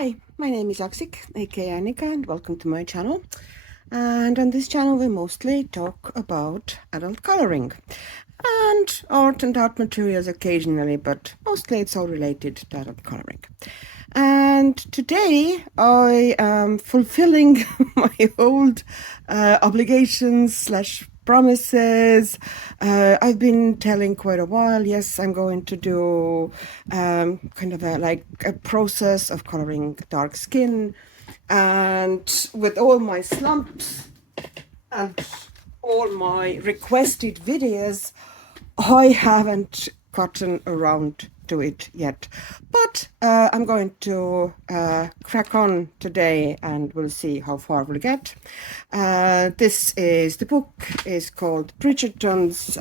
Hi, my name is Aksik, aka Annika, and welcome to my channel. And on this channel we mostly talk about adult coloring and art materials occasionally, but mostly it's all related to adult coloring. And today I am fulfilling my old obligations slash promises. I've been telling quite a while, yes, I'm going to do kind of a process of coloring dark skin, and with all my slumps and all my requested videos, I haven't gotten around to it yet, but I'm going to crack on today and we'll see how far we'll get. The book is called Bridgerton's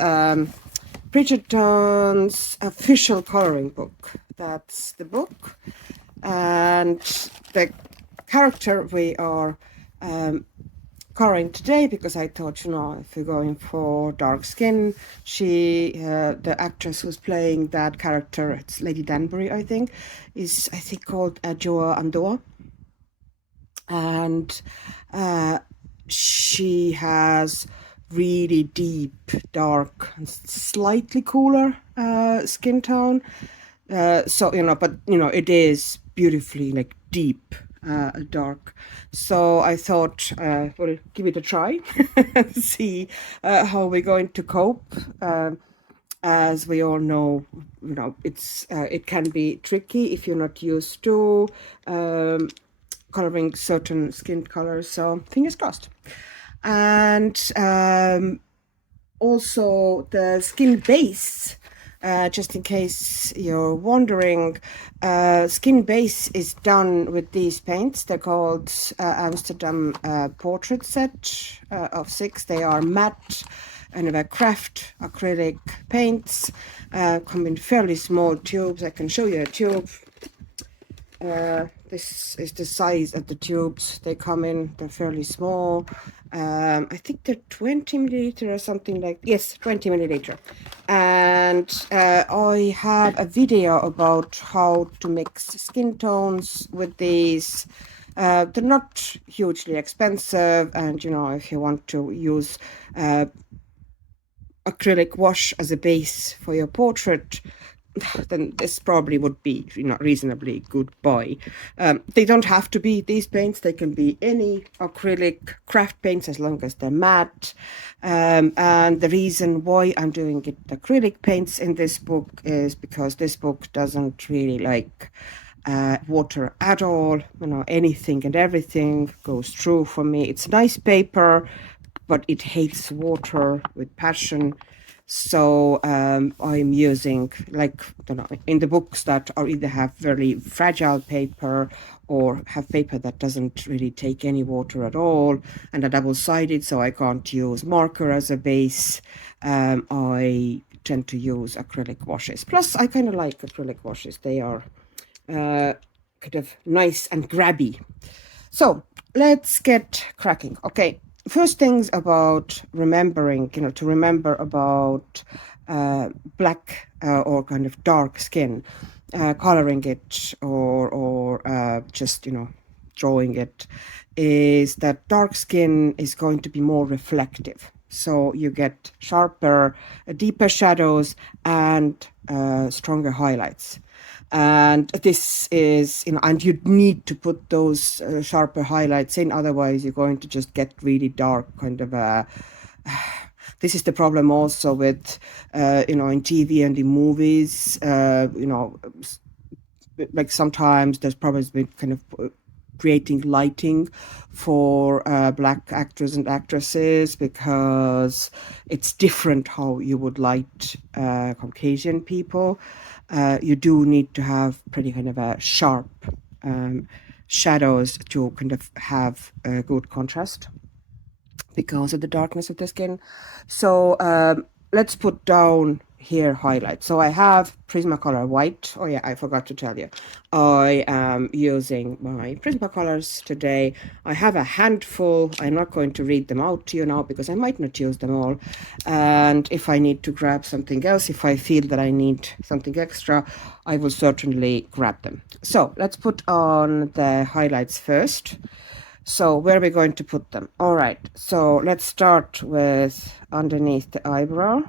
official coloring book. That's the book, and the character we are coloring today, because I thought, if you're going for dark skin, the actress who's playing that character, it's Lady Danbury, I think, is called Joa Andoa, and she has really deep, dark, slightly cooler skin tone. It is beautifully deep, dark. So I thought we'll give it a try and see how we're going to cope. As we all know, it can be tricky if you're not used to coloring certain skin colors. So fingers crossed. And also the skin base. Just in case you're wondering, skin base is done with these paints. They're called Amsterdam Portrait set of 6. They are matte and craft acrylic paints, come in fairly small tubes. I can show you a tube. This is the size of the tubes they come in. They're fairly small. I think they're 20 milliliter or something yes, 20 milliliter. And I have a video about how to mix skin tones with these. They're not hugely expensive, and if you want to use acrylic wash as a base for your portrait, then this probably would be reasonably good buy. They don't have to be these paints. They can be any acrylic craft paints as long as they're matte. And the reason why I'm doing it acrylic paints in this book is because this book doesn't really like water at all. Anything and everything goes through for me. It's nice paper, but it hates water with passion. So I'm using, in the books that are either have very fragile paper or have paper that doesn't really take any water at all, and are double-sided, so I can't use marker as a base. I tend to use acrylic washes. Plus, I kind of like acrylic washes. They are kind of nice and grabby. So let's get cracking. Okay. First things about remembering, to remember about black or kind of dark skin, coloring it or just, drawing it, is that dark skin is going to be more reflective. So you get sharper, deeper shadows and stronger highlights. And this is, and you need to put those sharper highlights in, otherwise you're going to just get really dark kind of this is the problem also with in TV and in movies. Sometimes there's problems with kind of creating lighting for black actors and actresses, because it's different how you would light Caucasian people. You do need to have pretty kind of a sharp shadows to kind of have a good contrast because of the darkness of the skin. So let's put down here highlight. So I have Prismacolor white. Oh yeah, I forgot to tell you. I am using my Prismacolors today. I have a handful. I'm not going to read them out to you now because I might not use them all. And if I need to grab something else, if I feel that I need something extra, I will certainly grab them. So let's put on the highlights first. So where are we going to put them? All right, so let's start with underneath the eyebrow.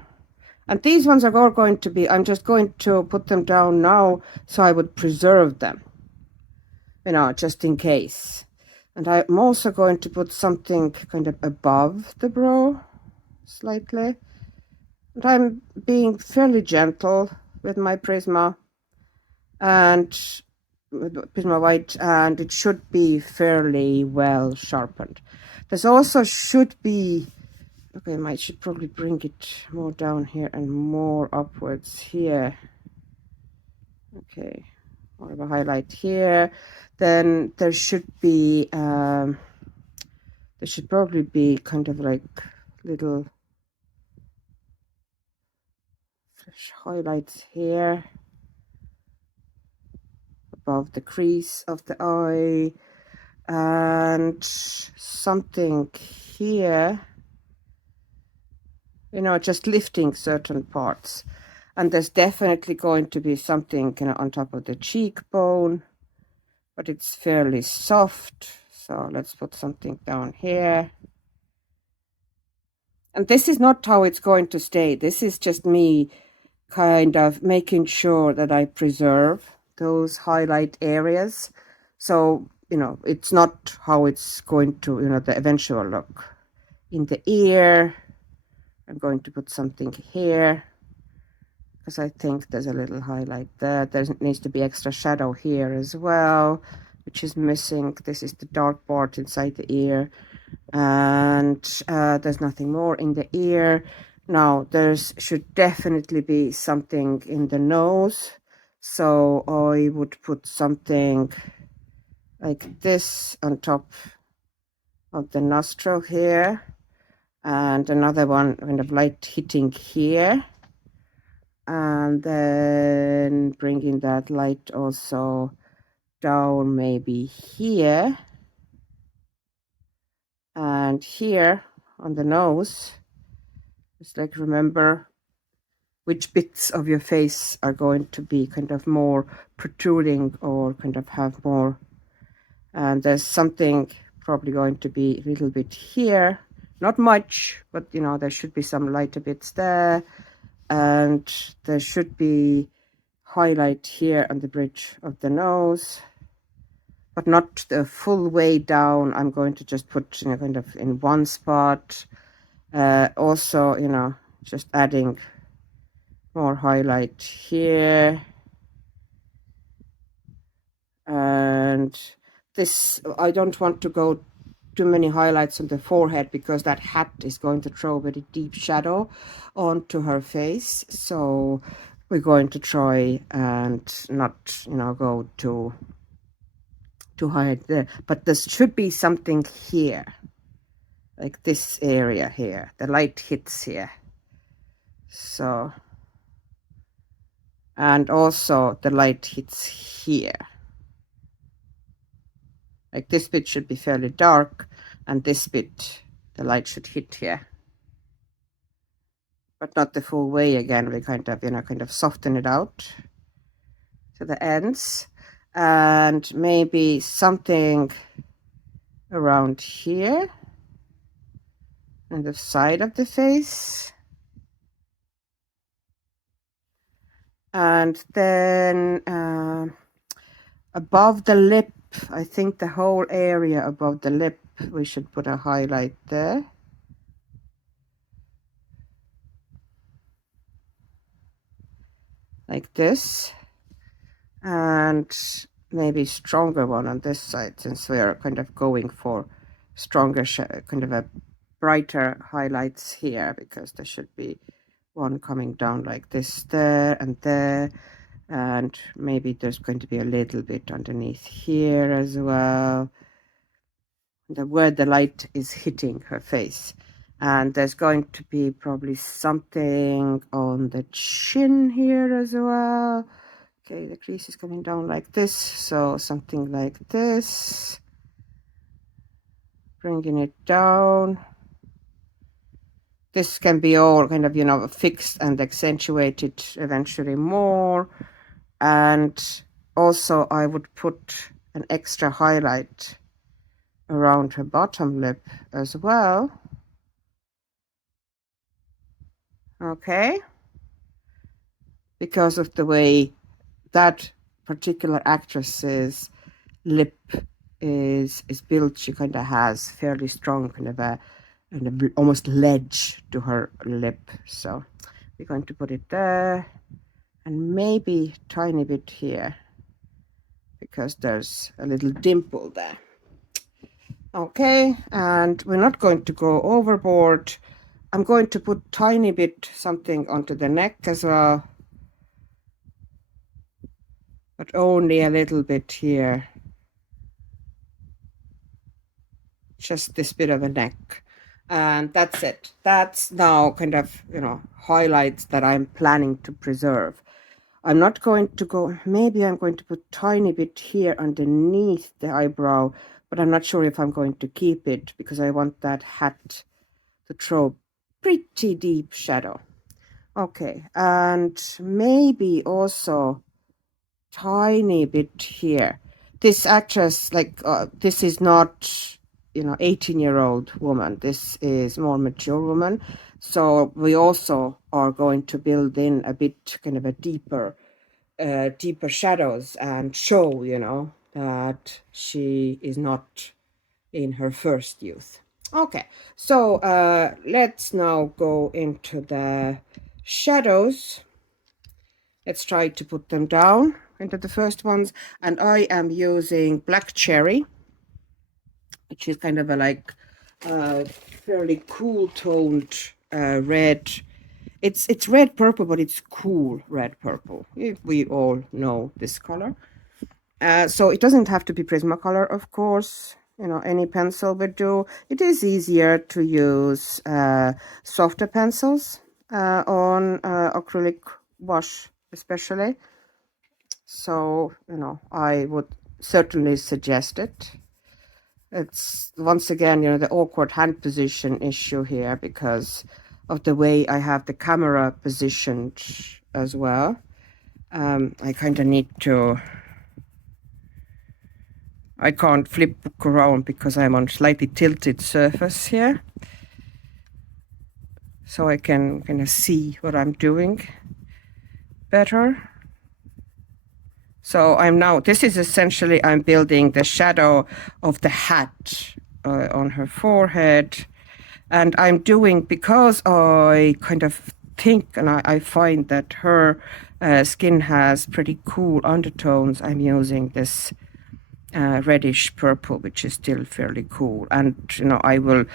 And these ones are all going to be, I'm just going to put them down now so I would preserve them, you know, just in case. And I'm also going to put something kind of above the brow, slightly. And I'm being fairly gentle with my Prisma and with Prisma white, and it should be fairly well sharpened. There's also should be, okay, I should probably bring it more down here and more upwards here. Okay, more of a highlight here. Then there should be, there should probably be kind of like little highlights here above the crease of the eye, and something here, you know, just lifting certain parts. And there's definitely going to be something kind of on top of the cheekbone, but it's fairly soft. So let's put something down here. And this is not how it's going to stay. This is just me kind of making sure that I preserve those highlight areas. So, you know, it's not how it's going to, you know, the eventual look. In the ear, I'm going to put something here, because I think there's a little highlight there. There needs to be extra shadow here as well, which is missing. This is the dark part inside the ear. And there's nothing more in the ear. Now, should definitely be something in the nose. So I would put something like this on top of the nostril here. And another one kind of light hitting here. And then bringing that light also down maybe here. And here on the nose, just like remember which bits of your face are going to be kind of more protruding or kind of have more. And there's something probably going to be a little bit here, not much, but you know, there should be some lighter bits there. And there should be highlight here on the bridge of the nose, but not the full way down. I'm going to just put, you know, kind of in one spot. Also, you know, just adding more highlight here. And this, I don't want to go too many highlights on the forehead because that hat is going to throw a very deep shadow onto her face. So we're going to try and not, you know, go too high there. But there should be something here, like this area here. The light hits here. So, and also the light hits here. Like this bit should be fairly dark, and this bit, the light should hit here. But not the full way again. We kind of, you know, kind of soften it out to the ends. And maybe something around here on the side of the face. And then above the lip, I think the whole area above the lip, we should put a highlight there. Like this. And maybe stronger one on this side, since we are kind of going for stronger, kind of a brighter highlights here, because there should be one coming down like this there and there. And maybe there's going to be a little bit underneath here as well, where the light is hitting her face. And there's going to be probably something on the chin here as well. Okay, the crease is coming down like this, so something like this. Bringing it down. This can be all kind of, you know, fixed and accentuated eventually more. And also I would put an extra highlight around her bottom lip as well. Okay. Because of the way that particular actress's lip is built, she kind of has fairly strong kind of a almost ledge to her lip. So we're going to put it there, and maybe tiny bit here because there's a little dimple there. Okay, and we're not going to go overboard. I'm going to put tiny bit something onto the neck as well, but only a little bit here. Just this bit of a neck. And that's it. That's now kind of, you know, highlights that I'm planning to preserve. I'm not going to go, maybe I'm going to put tiny bit here underneath the eyebrow, but I'm not sure if I'm going to keep it because I want that hat to throw pretty deep shadow. Okay, and maybe also tiny bit here. This actress, like, this is not, you know, 18-year-old woman. This is more mature woman. So we also are going to build in a bit kind of a deeper shadows and show, you know, that she is not in her first youth. Okay, so let's now go into the shadows. Let's try to put them down into the first ones, and I am using Black Cherry, which is kind of a like fairly cool toned red. It's red purple, but it's cool red purple. We all know this color. So it doesn't have to be Prismacolor, of course. You know, any pencil would do. It is easier to use softer pencils on acrylic wash, especially. So, you know, I would certainly suggest it. It's, once again, you know, the awkward hand position issue here because of the way I have the camera positioned as well. I kind of need to, I can't flip around because I'm on slightly tilted surface here. So I can kind of see what I'm doing better. So I'm now, this is essentially, I'm building the shadow of the hat on her forehead. And I'm doing, because I kind of think, and I find that her skin has pretty cool undertones, I'm using this reddish purple, which is still fairly cool. And, you know, I will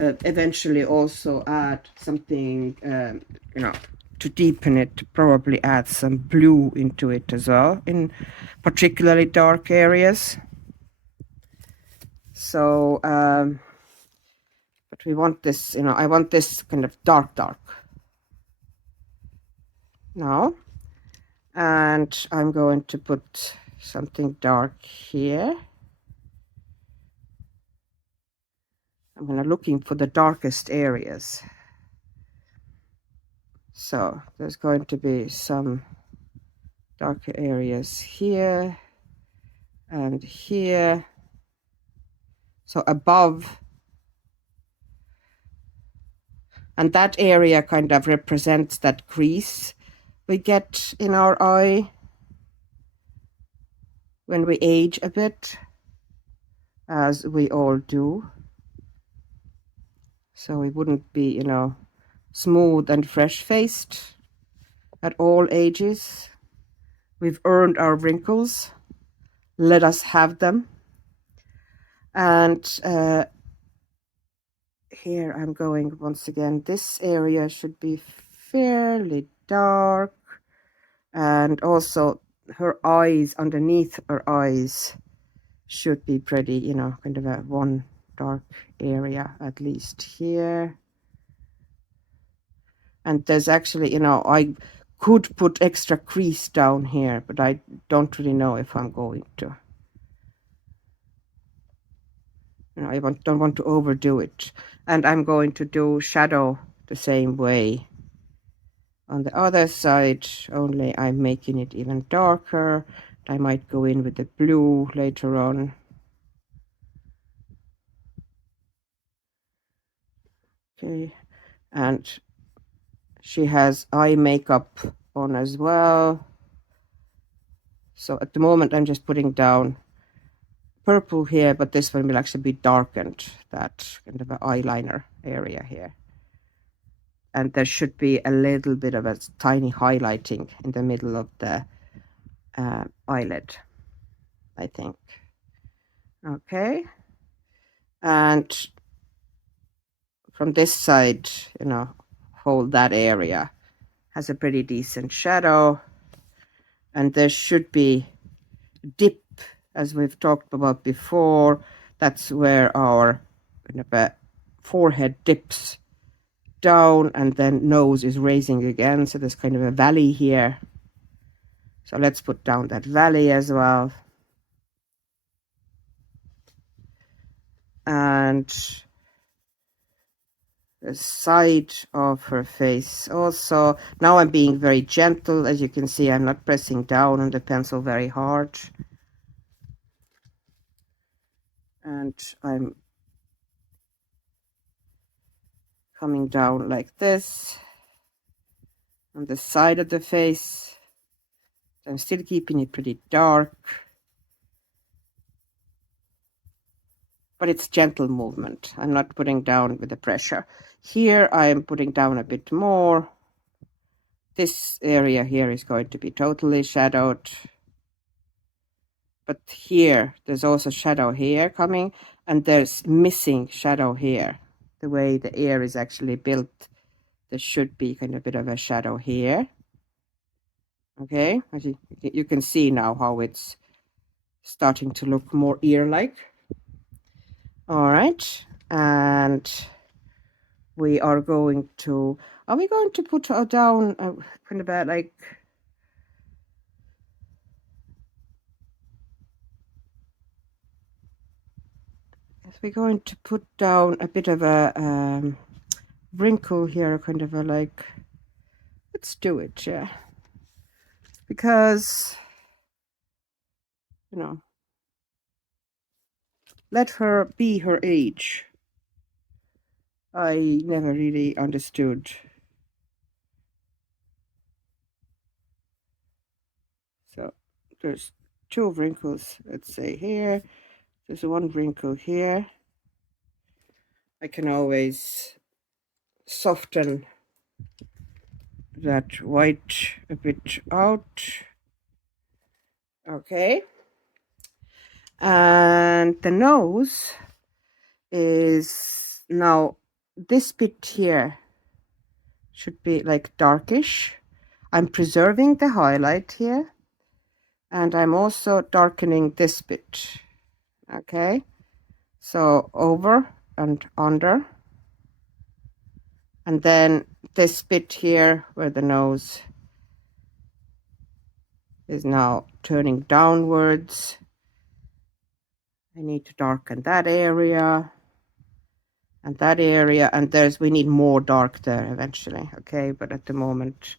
eventually also add something, you know, to deepen it, probably add some blue into it as well, in particularly dark areas. So, but we want this, you know, I want this kind of dark now. And I'm going to put something dark here. I'm going to looking for the darkest areas. So there's going to be some darker areas here and here. So above, and that area kind of represents that crease we get in our eye when we age a bit, as we all do. So we wouldn't be, you know, smooth and fresh-faced at all ages. We've earned our wrinkles. Let us have them. And here I'm going once again. This area should be fairly dark. And also her eyes, underneath her eyes, should be pretty, you know, kind of a one dark area, at least here. And there's actually, you know, I could put extra crease down here, but I don't really know if I'm going to. You know, don't want to overdo it. And I'm going to do shadow the same way on the other side, only I'm making it even darker. I might go in with the blue later on. Okay, and she has eye makeup on as well. So at the moment I'm just putting down purple here, but this one will actually be darkened, that kind of an eyeliner area here. And there should be a little bit of a tiny highlighting in the middle of the eyelid, I think. Okay. And from this side, you know, hold that area. Has a pretty decent shadow. And there should be dip, as we've talked about before. That's where our kind of forehead dips down and then nose is raising again. So there's kind of a valley here. So let's put down that valley as well. And the side of her face also. Now I'm being very gentle. As you can see, I'm not pressing down on the pencil very hard. And I'm coming down like this on the side of the face. I'm still keeping it pretty dark, but it's gentle movement. I'm not putting down with the pressure. Here I am putting down a bit more. This area here is going to be totally shadowed. But here, there's also shadow here coming, and there's missing shadow here. The way the ear is actually built, there should be kind of a bit of a shadow here. Okay, as you can see now how it's starting to look more ear-like. All right, and we are going to, are we going to put down kind of a like, we're going to put down a bit of a wrinkle here, kind of a like, let's do it, yeah, because, you know, let her be her age. I never really understood. So there's 2 wrinkles, let's say here. There's 1 wrinkle here. I can always soften that white a bit out. Okay. And the nose is now, this bit here should be like darkish. I'm preserving the highlight here, and I'm also darkening this bit. Okay, so over and under, and then this bit here where the nose is now turning downwards, I need to darken that area and that area, and we need more dark there eventually. Okay, but at the moment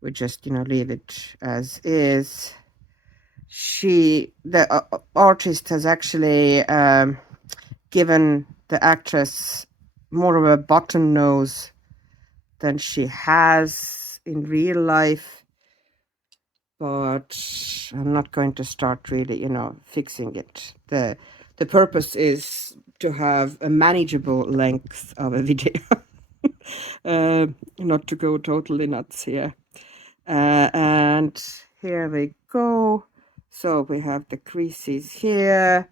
we just, you know, leave it as is. The artist has actually given the actress more of a button nose than she has in real life, but I'm not going to start really, you know, fixing it. The purpose is to have a manageable length of a video. Not to go totally nuts here. And here we go. So we have the creases here,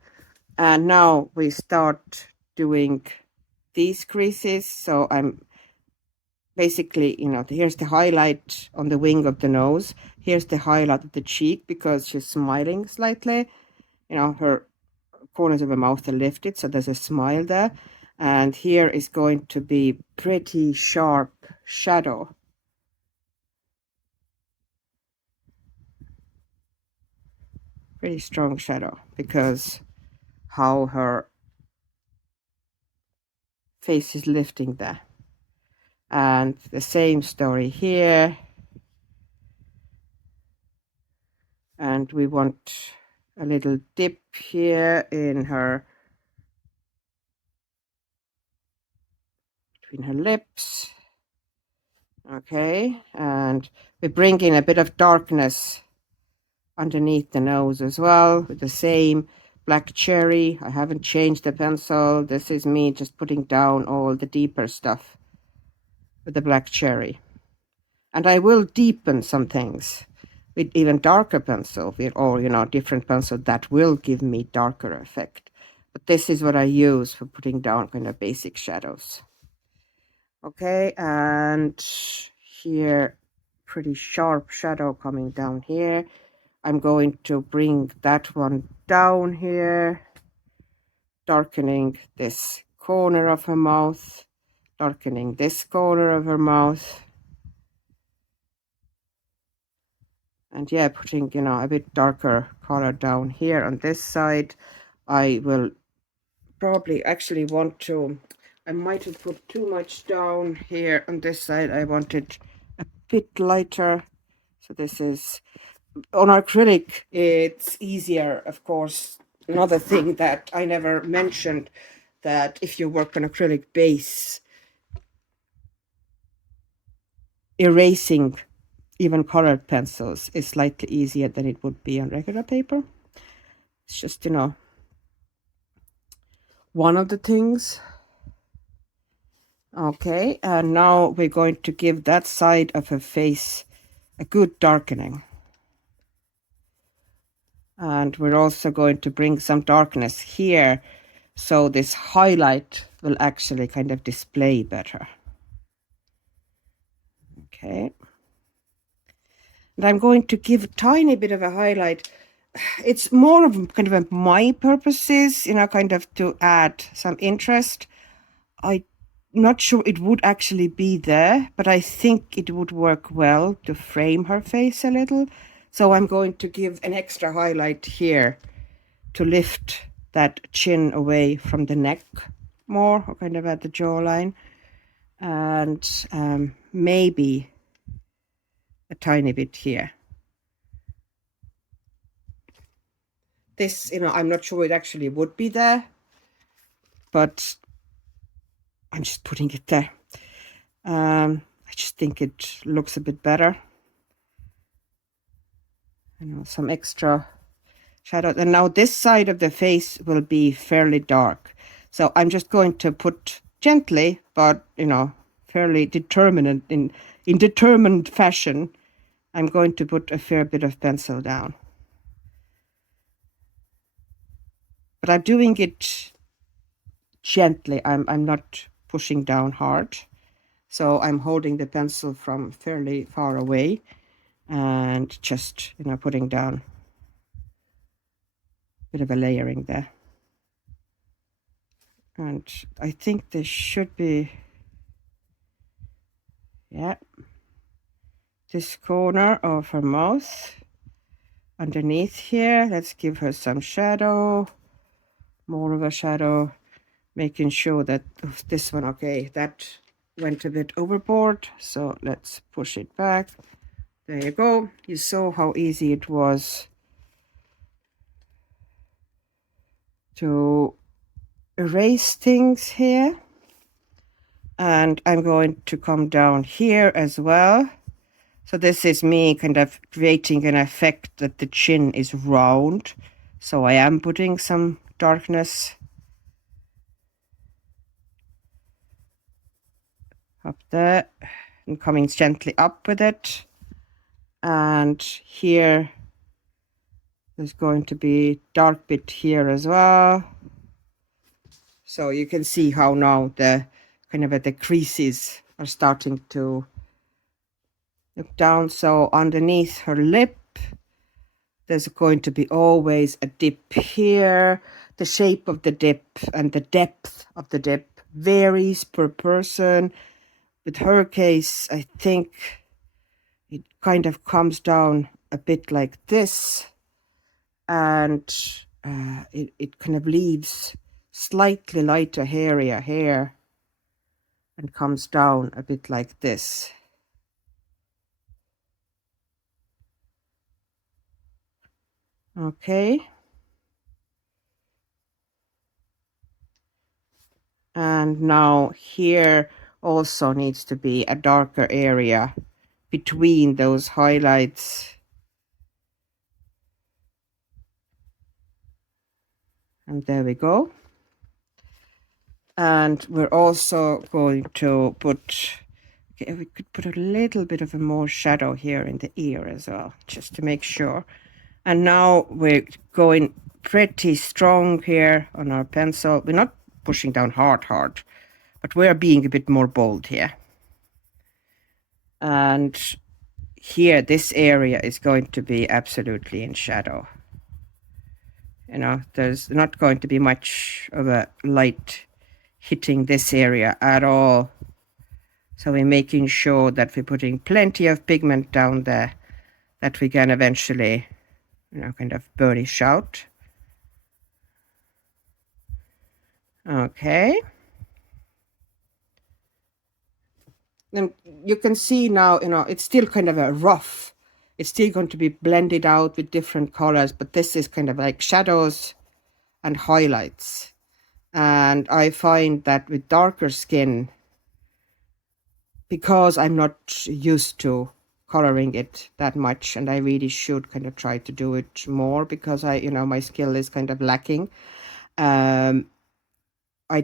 and now we start doing these creases. So I'm basically, you know, here's the highlight on the wing of the nose. Here's the highlight of the cheek because she's smiling slightly. You know, her corners of her mouth are lifted, so there's a smile there. And here is going to be pretty sharp shadow Pretty strong shadow because how her face is lifting there. And the same story here. And we want a little dip here in her, between her lips. Okay, and we bring in a bit of darkness underneath the nose as well with the same black cherry. I haven't changed the pencil. This is me just putting down all the deeper stuff with the black cherry. And I will deepen some things with even darker pencil, or, you know, different pencil that will give me darker effect. But this is what I use for putting down kind of basic shadows. Okay, and here, pretty sharp shadow coming down here. I'm going to bring that one down here, darkening this corner of her mouth, darkening this corner of her mouth. And yeah, putting, you know, a bit darker color down here on this side. I will probably actually want to, I might have put too much down here on this side. I want it a bit lighter. So this is, on acrylic, it's easier, of course. Another thing that I never mentioned, that if you work on acrylic base, erasing even colored pencils is slightly easier than it would be on regular paper. It's just, you know, one of the things. Okay, and now we're going to give that side of her face a good darkening. And we're also going to bring some darkness here, so this highlight will actually kind of display better. Okay. And I'm going to give a tiny bit of a highlight. It's more of kind of my purposes, you know, kind of to add some interest. I'm not sure it would actually be there, but I think it would work well to frame her face a little. So I'm going to give an extra highlight here to lift that chin away from the neck more, or kind of at the jawline. And maybe a tiny bit here. This, you know, I'm not sure it actually would be there, but I'm just putting it there. I just think it looks a bit better. You know, some extra shadow. And now this side of the face will be fairly dark. So I'm just going to put gently, but, you know, fairly determined, in determined fashion, I'm going to put a fair bit of pencil down. But I'm doing it gently. I'm not pushing down hard. So I'm holding the pencil from fairly far away and just, you know, putting down a bit of a layering there. And I think this should be, yeah, this corner of her mouth underneath here. Let's give her some shadow, more of a shadow, making sure that this one, okay, that went a bit overboard, so let's push it back. There you go. You saw how easy it was to erase things here. And I'm going to come down here as well. So this is me kind of creating an effect that the chin is round. So I am putting some darkness up there and coming gently up with it. And here there's going to be dark bit here as well. So you can see how now the kind of the creases are starting to look down. So underneath her lip, there's going to be always a dip here. The shape of the dip and the depth of the dip varies per person. With her case, I think it kind of comes down a bit like this. and it kind of leaves slightly lighter area here and comes down a bit like this. Okay. And now here also needs to be a darker area between those highlights. And there we go. And we're also going to put, okay, we could put a little bit of a more shadow here in the ear as well, just to make sure. And now we're going pretty strong here on our pencil. We're not pushing down hard, but we're being a bit more bold here. And here, this area is going to be absolutely in shadow. You know, there's not going to be much of a light hitting this area at all. So we're making sure that we're putting plenty of pigment down there that we can eventually, you know, kind of burnish out. Okay. And you can see now, you know, it's still kind of a rough. It's still going to be blended out with different colors, but this is kind of like shadows and highlights. And I find that with darker skin, because I'm not used to coloring it that much, and I really should kind of try to do it more because my skill is kind of lacking. I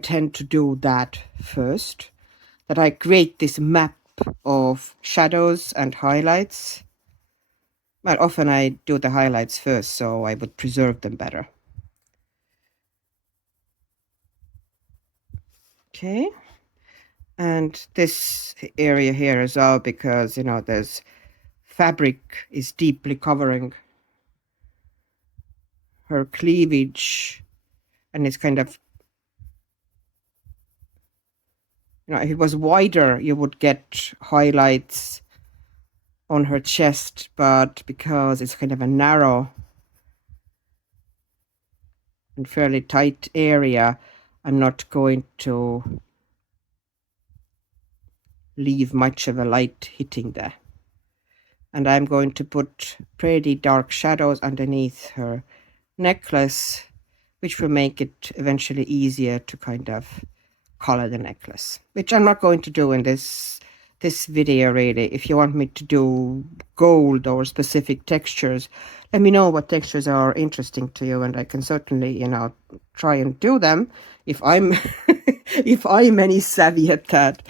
tend to do that first, that I create this map of shadows and highlights. Well, often I do the highlights first, so I would preserve them better. Okay. And this area here as well, because, you know, there's fabric is deeply covering her cleavage, and it's kind of, you know, if it was wider, you would get highlights on her chest, but because it's kind of a narrow and fairly tight area, I'm not going to leave much of a light hitting there. And I'm going to put pretty dark shadows underneath her necklace, which will make it eventually easier to kind of color the necklace, which I'm not going to do in this video really. If you want me to do gold or specific textures, let me know what textures are interesting to you, and I can certainly, you know, try and do them if I'm if I'm any savvy at that.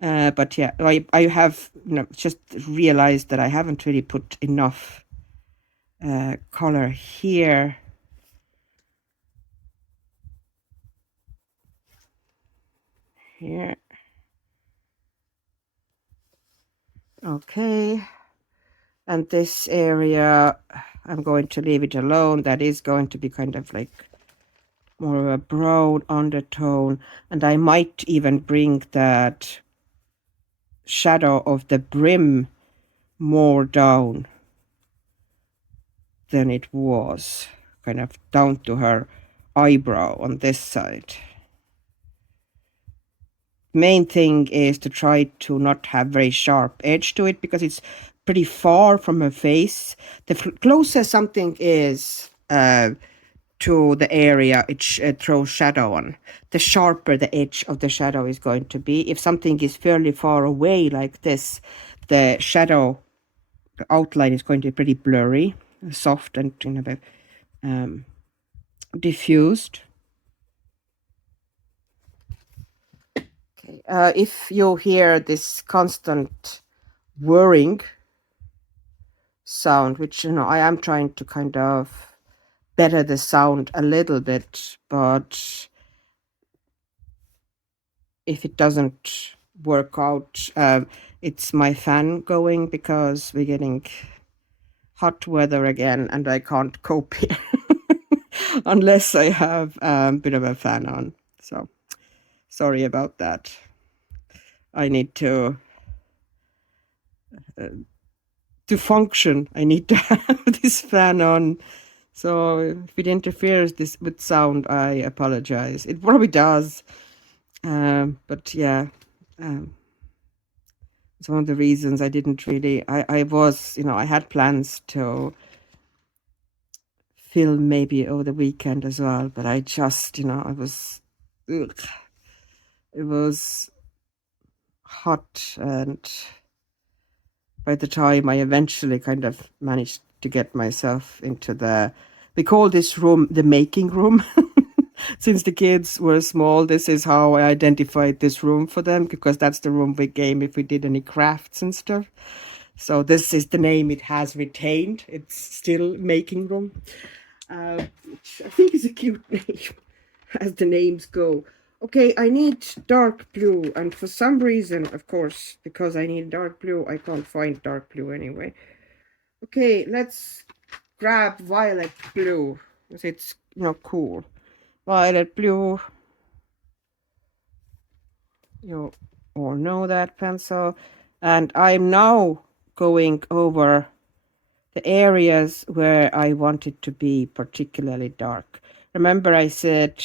But yeah, I have, you know, just realized that I haven't really put enough color here. Here. Okay. And this area, I'm going to leave it alone. That is going to be kind of like more of a brown undertone. And I might even bring that shadow of the brim more down than it was, kind of down to her eyebrow on this side. Main thing is to try to not have very sharp edge to it, because it's pretty far from her face. The closer something is to the area it throws shadow on, the sharper the edge of the shadow is going to be. If something is fairly far away like this, the shadow, the outline is going to be pretty blurry, soft, and, you know, diffused. Okay. If you hear this constant whirring sound, which, you know, I am trying to kind of better the sound a little bit, but if it doesn't work out, it's my fan going, because we're getting hot weather again and I can't cope here unless I have a bit of a fan on. So sorry about that. I need to function, I need to have this fan on So if it interferes this with sound, I apologize. It probably does. But yeah, it's one of the reasons I didn't really, I was, I had plans to film maybe over the weekend as well, but I just, I was, ugh, it was hot, and by the time I eventually kind of managed to get myself into we call this room the making room. Since the kids were small, this is how I identified this room for them, because that's the room we came if we did any crafts and stuff. So this is the name it has retained. It's still making room, which I think is a cute name as the names go. Okay, I need dark blue, and for some reason, of course, because I need dark blue, I can't find dark blue anyway. Okay, let's grab violet blue, because it's, cool. Violet blue, you all know that pencil. And I'm now going over the areas where I want it to be particularly dark. Remember I said,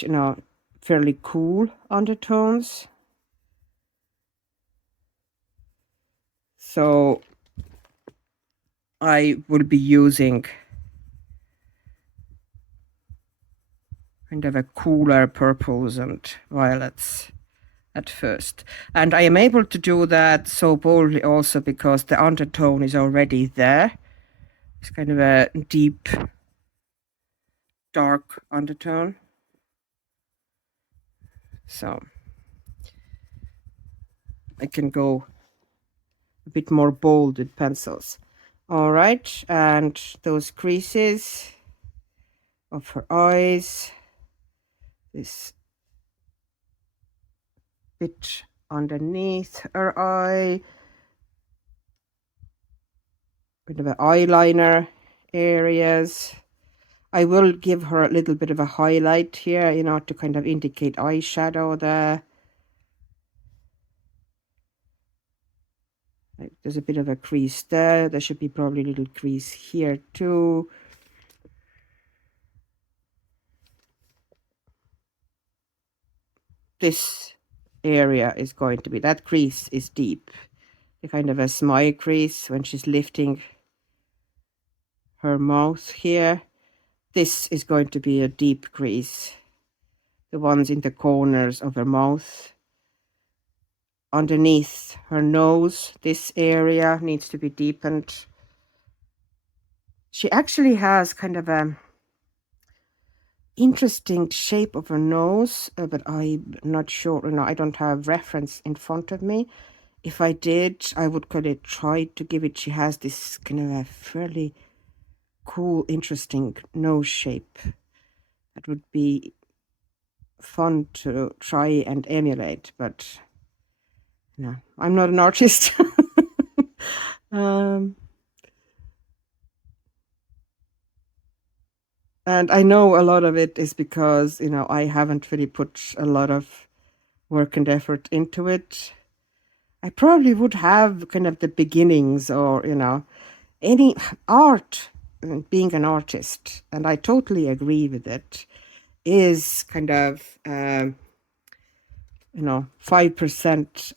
fairly cool undertones. So I will be using kind of a cooler purples and violets at first. And I am able to do that so boldly also because the undertone is already there. It's kind of a deep, dark undertone. So I can go a bit more bold with pencils. All right, and those creases of her eyes, this bit underneath her eye, bit of an eyeliner areas. I will give her a little bit of a highlight here, to kind of indicate eyeshadow there. There's a bit of a crease there. There should be probably a little crease here too. This area is going to be, that crease is deep. A kind of a smile crease when she's lifting her mouth here. This is going to be a deep crease. The ones in the corners of her mouth. Underneath her nose, this area needs to be deepened. She actually has kind of a interesting shape of her nose, but I'm not sure, I don't have reference in front of me. If I did, I would kind of try to give it, she has this kind of a fairly cool, interesting nose shape. That would be fun to try and emulate, but no, I'm not an artist. And I know a lot of it is because, I haven't really put a lot of work and effort into it. I probably would have kind of the beginnings or, any art, being an artist, and I totally agree with it, is kind of, 5%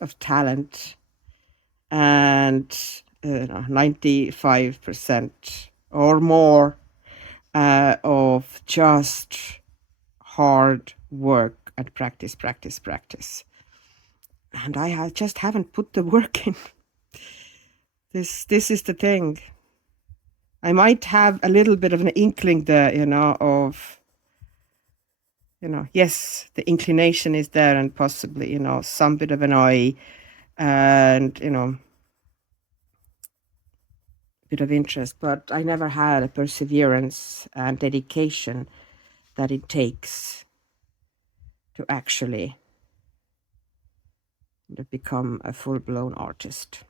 of talent and 95% or more of just hard work and practice. And I just haven't put the work in. This is the thing. I might have a little bit of an inkling there, of, yes, the inclination is there, and possibly, some bit of an eye and, bit of interest, but I never had a perseverance and dedication that it takes to actually become a full-blown artist.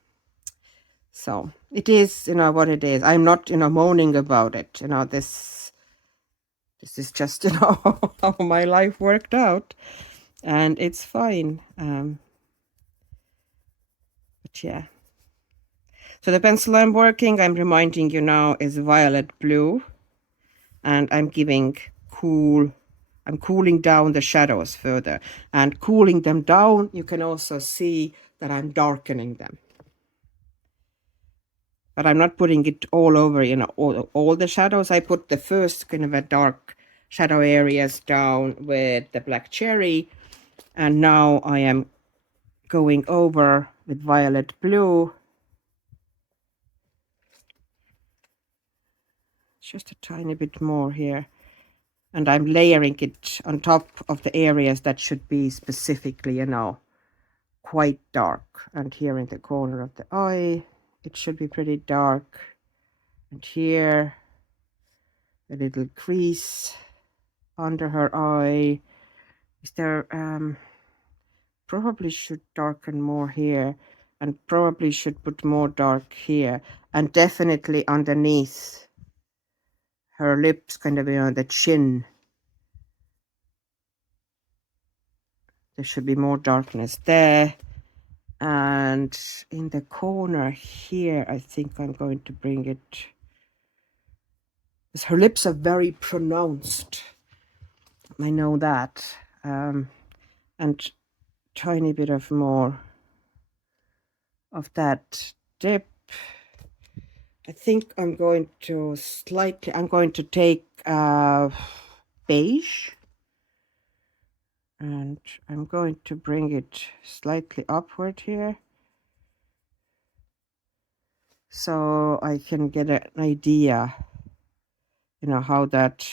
So it is, what it is. I'm not, moaning about it. This is just, how my life worked out, and it's fine. But yeah. So the pencil I'm working, I'm reminding you now, is violet blue. and I'm cooling down the shadows further. And cooling them down, you can also see that I'm darkening them. But I'm not putting it all over, you know, all the shadows. I put the first kind of a dark shadow areas down with the black cherry. And now I am going over with violet blue. Just a tiny bit more here. And I'm layering it on top of the areas that should be specifically, you know, quite dark. And here in the corner of the eye, it should be pretty dark. And here, a little crease under her eye. Is there, probably should darken more here, and probably should put more dark here, and definitely underneath her lips, kind of, you know, the chin. There should be more darkness there. And in the corner here, I think I'm going to bring it, because her lips are very pronounced. I know that. And tiny bit of more of that dip. I think I'm going to take beige, and I'm going to bring it slightly upward here, so I can get an idea, you know, how that,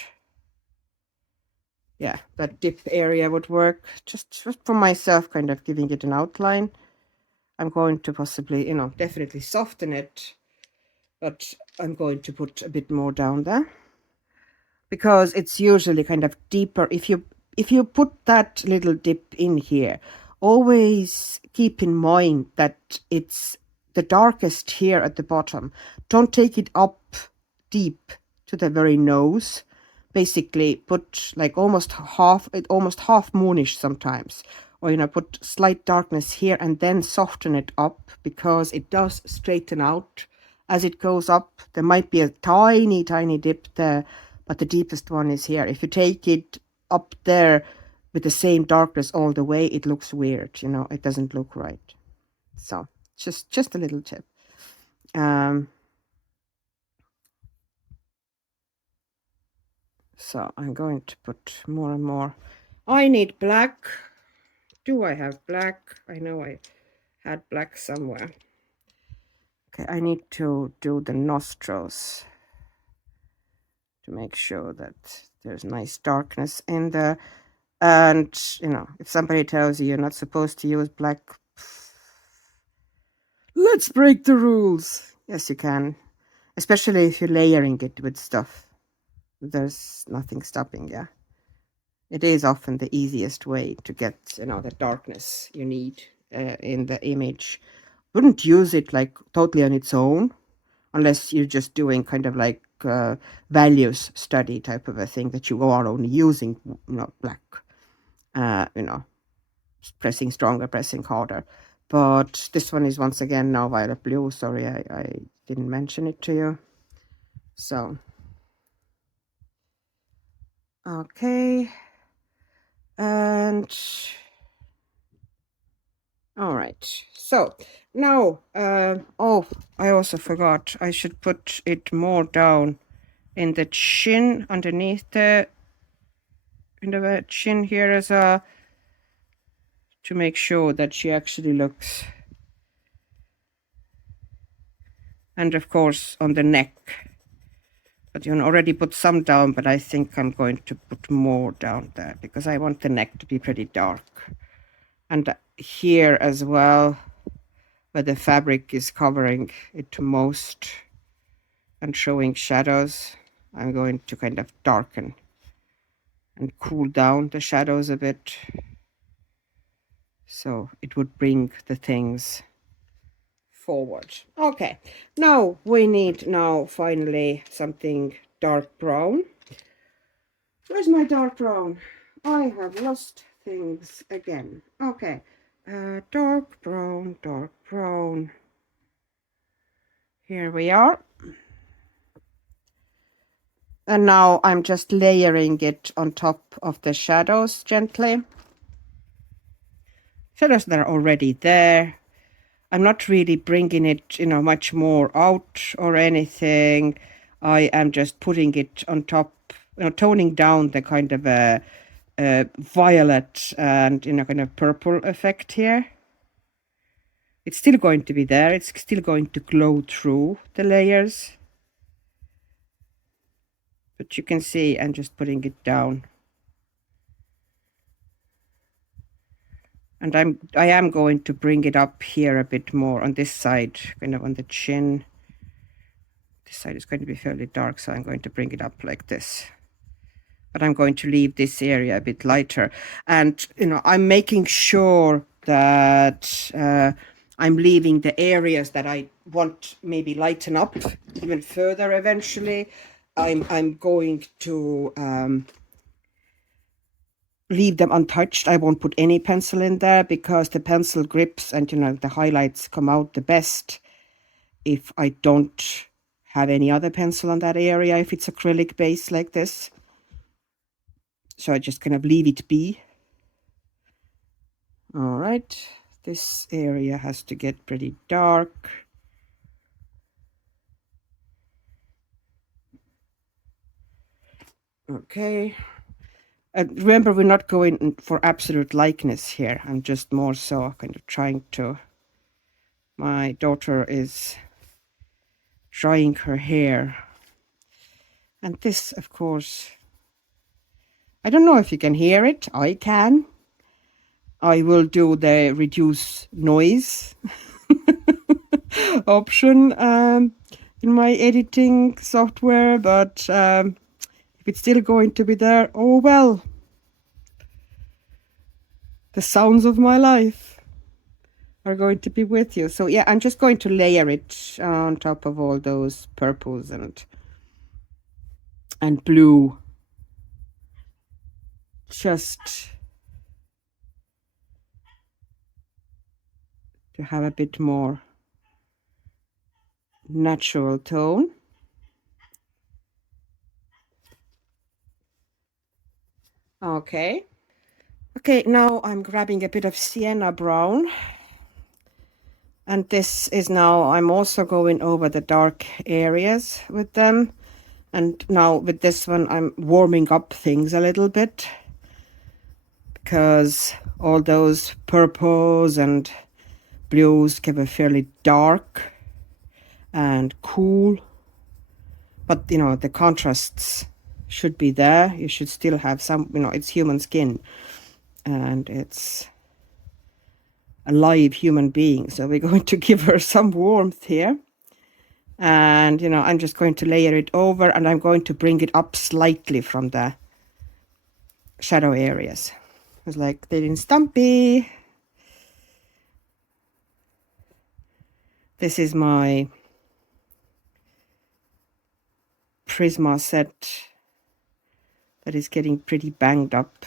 yeah, that dip area would work. Just for myself, kind of giving it an outline. I'm going to possibly, you know, definitely soften it, but I'm going to put a bit more down there, because it's usually kind of deeper. If you put that little dip in here, always keep in mind that it's the darkest here at the bottom. Don't take it up deep to the very nose. Basically put like almost half moonish sometimes, or, you know, put slight darkness here and then soften it up, because it does straighten out as it goes up. There might be a tiny dip there, but the deepest one is here. If you take it up there with the same darkness all the way, it looks weird, you know, it doesn't look right. So just a little tip. So I'm going to put more and more. I need black. Do I have black? I know I had black somewhere. Okay, I need to do the nostrils to make sure that there's nice darkness in there. And, you know, if somebody tells you you're not supposed to use black, let's break the rules. Yes, you can. Especially if you're layering it with stuff. There's nothing stopping you. It is often the easiest way to get, you know, the darkness you need in the image. Wouldn't use it like totally on its own, unless you're just doing kind of like values study type of a thing, that you are only using, you know, black, you know, pressing stronger, pressing harder. But this one is once again now violet blue. Sorry, I didn't mention it to you. So, okay. And all right, so now, oh, I also forgot, I should put it more down in the chin, underneath the chin here, as a, to make sure that she actually looks, and of course on the neck. But you already put some down, but I think I'm going to put more down there, because I want the neck to be pretty dark. And here as well, where the fabric is covering it most and showing shadows, I'm going to kind of darken and cool down the shadows a bit, so it would bring the things forward. Okay, now we need finally something dark brown. Where's my dark brown? I have lost things again. Okay, dark brown, dark brown. Here we are. And now I'm just layering it on top of the shadows gently. Shadows that are already there. I'm not really bringing it, much more out or anything. I am just putting it on top, toning down the kind of a violet and, kind of purple effect here. It's still going to be there. It's still going to glow through the layers. But you can see I'm just putting it down. And I am going to bring it up here a bit more on this side, kind of on the chin. This side is going to be fairly dark, so I'm going to bring it up like this. But I'm going to leave this area a bit lighter. And, I'm making sure that I'm leaving the areas that I want maybe lighten up even further eventually. I'm going to leave them untouched. I won't put any pencil in there because the pencil grips and, the highlights come out the best if I don't have any other pencil on that area, if it's acrylic base like this. So I just kind of leave it be. All right, this area has to get pretty dark. Okay. Remember, we're not going for absolute likeness here. I'm just more so kind of trying to... My daughter is drying her hair. And this, of course... I don't know if you can hear it. I can. I will do the reduce noise option in my editing software, but if it's still going to be there, oh well. The sounds of my life are going to be with you. So yeah, I'm just going to layer it on top of all those purples and blue. Just to have a bit more natural tone. Okay. Okay, now I'm grabbing a bit of Sienna brown. And this is now, I'm also going over the dark areas with them. And now with this one, I'm warming up things a little bit. Because all those purples and blues give a fairly dark and cool. But, the contrasts should be there. You should still have some, it's human skin. And it's a live human being. So we're going to give her some warmth here. And, I'm just going to layer it over. And I'm going to bring it up slightly from the shadow areas. It's like they're in Stumpy. This is my Prisma set that is getting pretty banged up.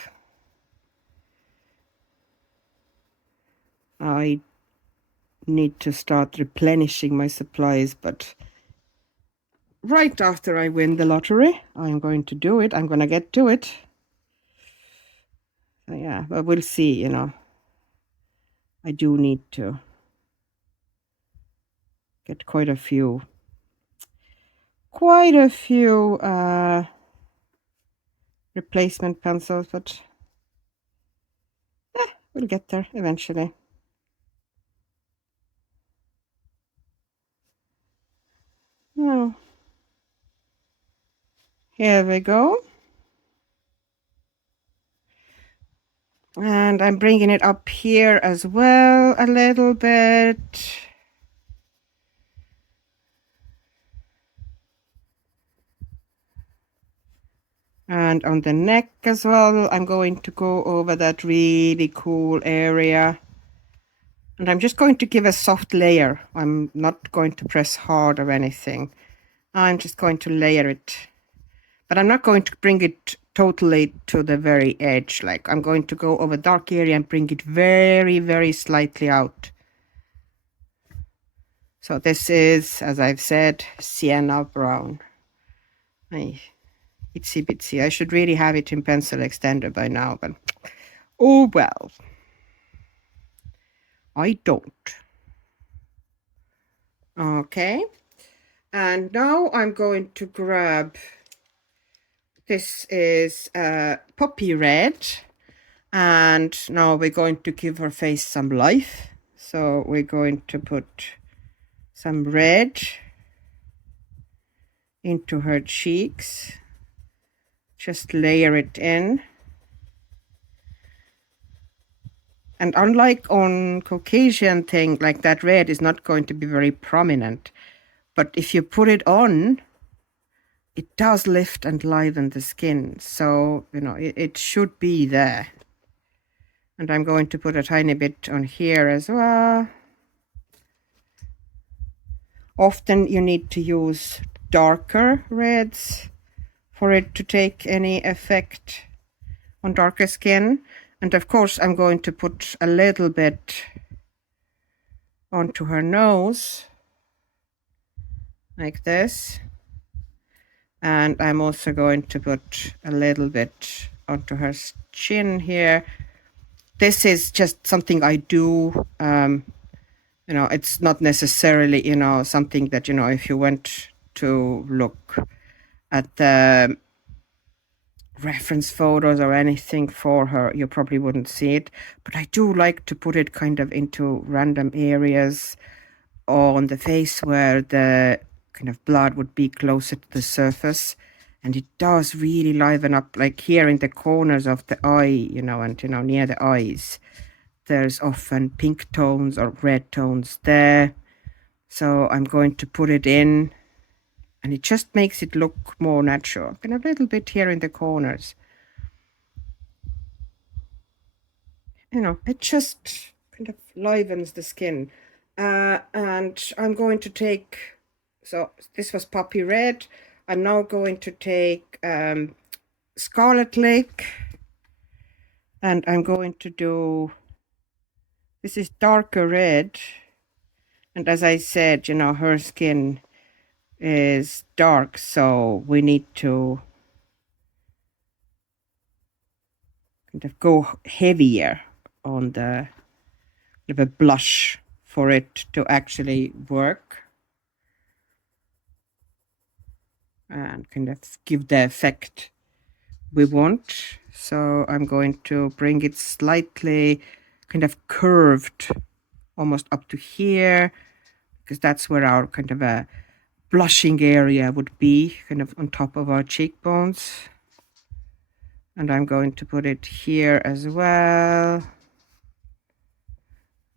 I need to start replenishing my supplies, but right after I win the lottery, I'm going to do it. I'm going to get to it. So yeah, but we'll see, I do need to get quite a few replacement pencils, but we'll get there eventually. Oh, here we go. And I'm bringing it up here as well a little bit. And on the neck as well, I'm going to go over that really cool area. And I'm just going to give a soft layer. I'm not going to press hard or anything. I'm just going to layer it. But I'm not going to bring it totally to the very edge. Like, I'm going to go over dark area and bring it very, very slightly out. So this is, as I've said, Sienna brown. itsy bitsy. I should really have it in pencil extender by now, but oh well. I don't. Okay. And now I'm going to grab, this is poppy red. And now we're going to give her face some life. So we're going to put some red into her cheeks. Just layer it in. And unlike on Caucasian thing, like that red is not going to be very prominent. But if you put it on, it does lift and liven the skin. So, you know, it should be there. And I'm going to put a tiny bit on here as well. Often you need to use darker reds for it to take any effect on darker skin. And of course, I'm going to put a little bit onto her nose, like this. And I'm also going to put a little bit onto her chin here. This is just something I do. You know, it's not necessarily, you know, something that, you know, if you went to look at the reference photos or anything for her, you probably wouldn't see it. But I do like to put it kind of into random areas on the face where the kind of blood would be closer to the surface. And it does really liven up, like here in the corners of the eye, you know, and, you know, near the eyes. There's often pink tones or red tones there. So I'm going to put it in, and it just makes it look more natural. And a little bit here in the corners. You know, it just kind of livens the skin. And I'm going to take, so this was poppy red. I'm now going to take Scarlet Lake, and I'm going to do, this is darker red. And as I said, you know, her skin is dark, so we need to kind of go heavier on the kind of a blush for it to actually work and kind of give the effect we want. So I'm going to bring it slightly kind of curved, almost up to here, because that's where our kind of a blushing area would be, kind of on top of our cheekbones. And I'm going to put it here as well.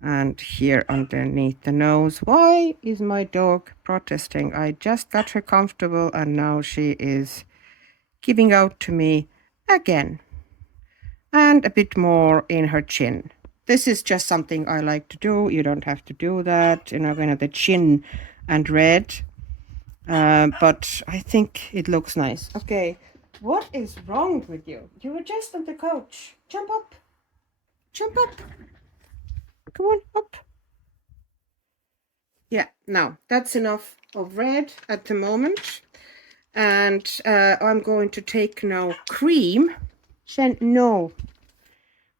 And here underneath the nose. Why is my dog protesting? I just got her comfortable and now she is giving out to me again. And a bit more in her chin. This is just something I like to do. You don't have to do that. You know, kind of the chin and red. But I think it looks nice. Okay, what is wrong with you? You were just on the couch. Jump up. Jump up. Come on, up. Yeah, now that's enough of red at the moment. And I'm going to take now cream. No.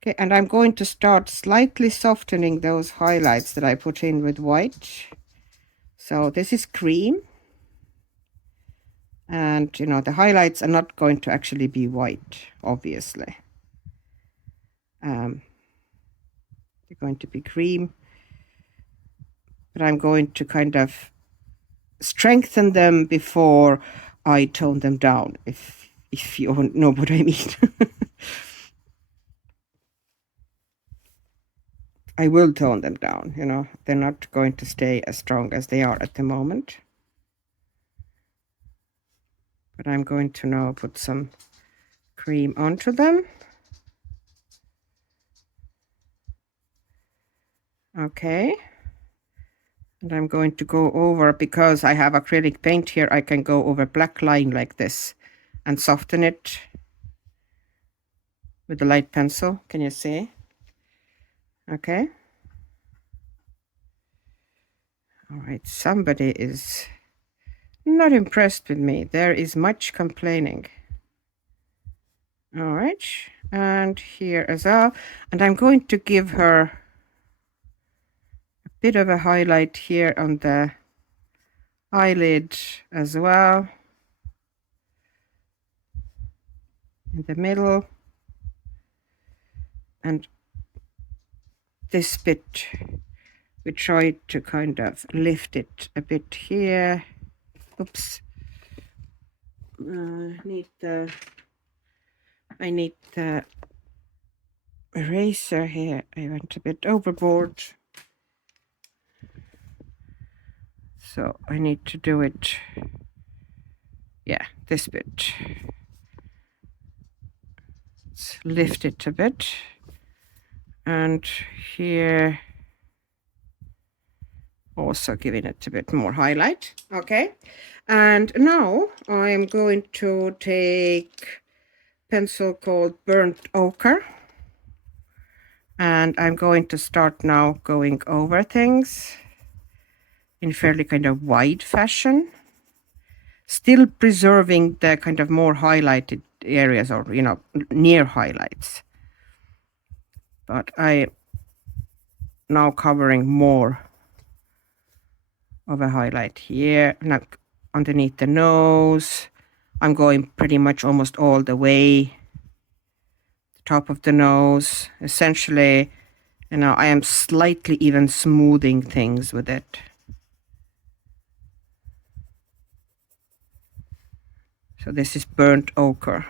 Okay, and I'm going to start slightly softening those highlights that I put in with white. So this is cream. And, you know, the highlights are not going to actually be white, obviously. They're going to be cream. But I'm going to kind of strengthen them before I tone them down, if you know what I mean. I will tone them down, you know. They're not going to stay as strong as they are at the moment. But I'm going to now put some cream onto them. Okay. And I'm going to go over, because I have acrylic paint here, I can go over black line like this and soften it with the light pencil. Can you see? Okay. All right, somebody is not impressed with me. There is much complaining. All right, and here as well. And I'm going to give her a bit of a highlight here on the eyelid as well, in the middle. And this bit, we tried to kind of lift it a bit here. Oops. I need the eraser here. I went a bit overboard. So I need to do it, yeah, this bit. Let's lift it a bit. And here, also giving it a bit more highlight. Okay. And now I'm going to take pencil called Burnt Ochre. And I'm going to start now going over things in fairly kind of wide fashion, still preserving the kind of more highlighted areas, or, you know, near highlights. But I now covering more of a highlight here. Now underneath the nose, I'm going pretty much almost all the way, top of the nose. Essentially, you know, I am slightly even smoothing things with it. So this is Burnt Ochre.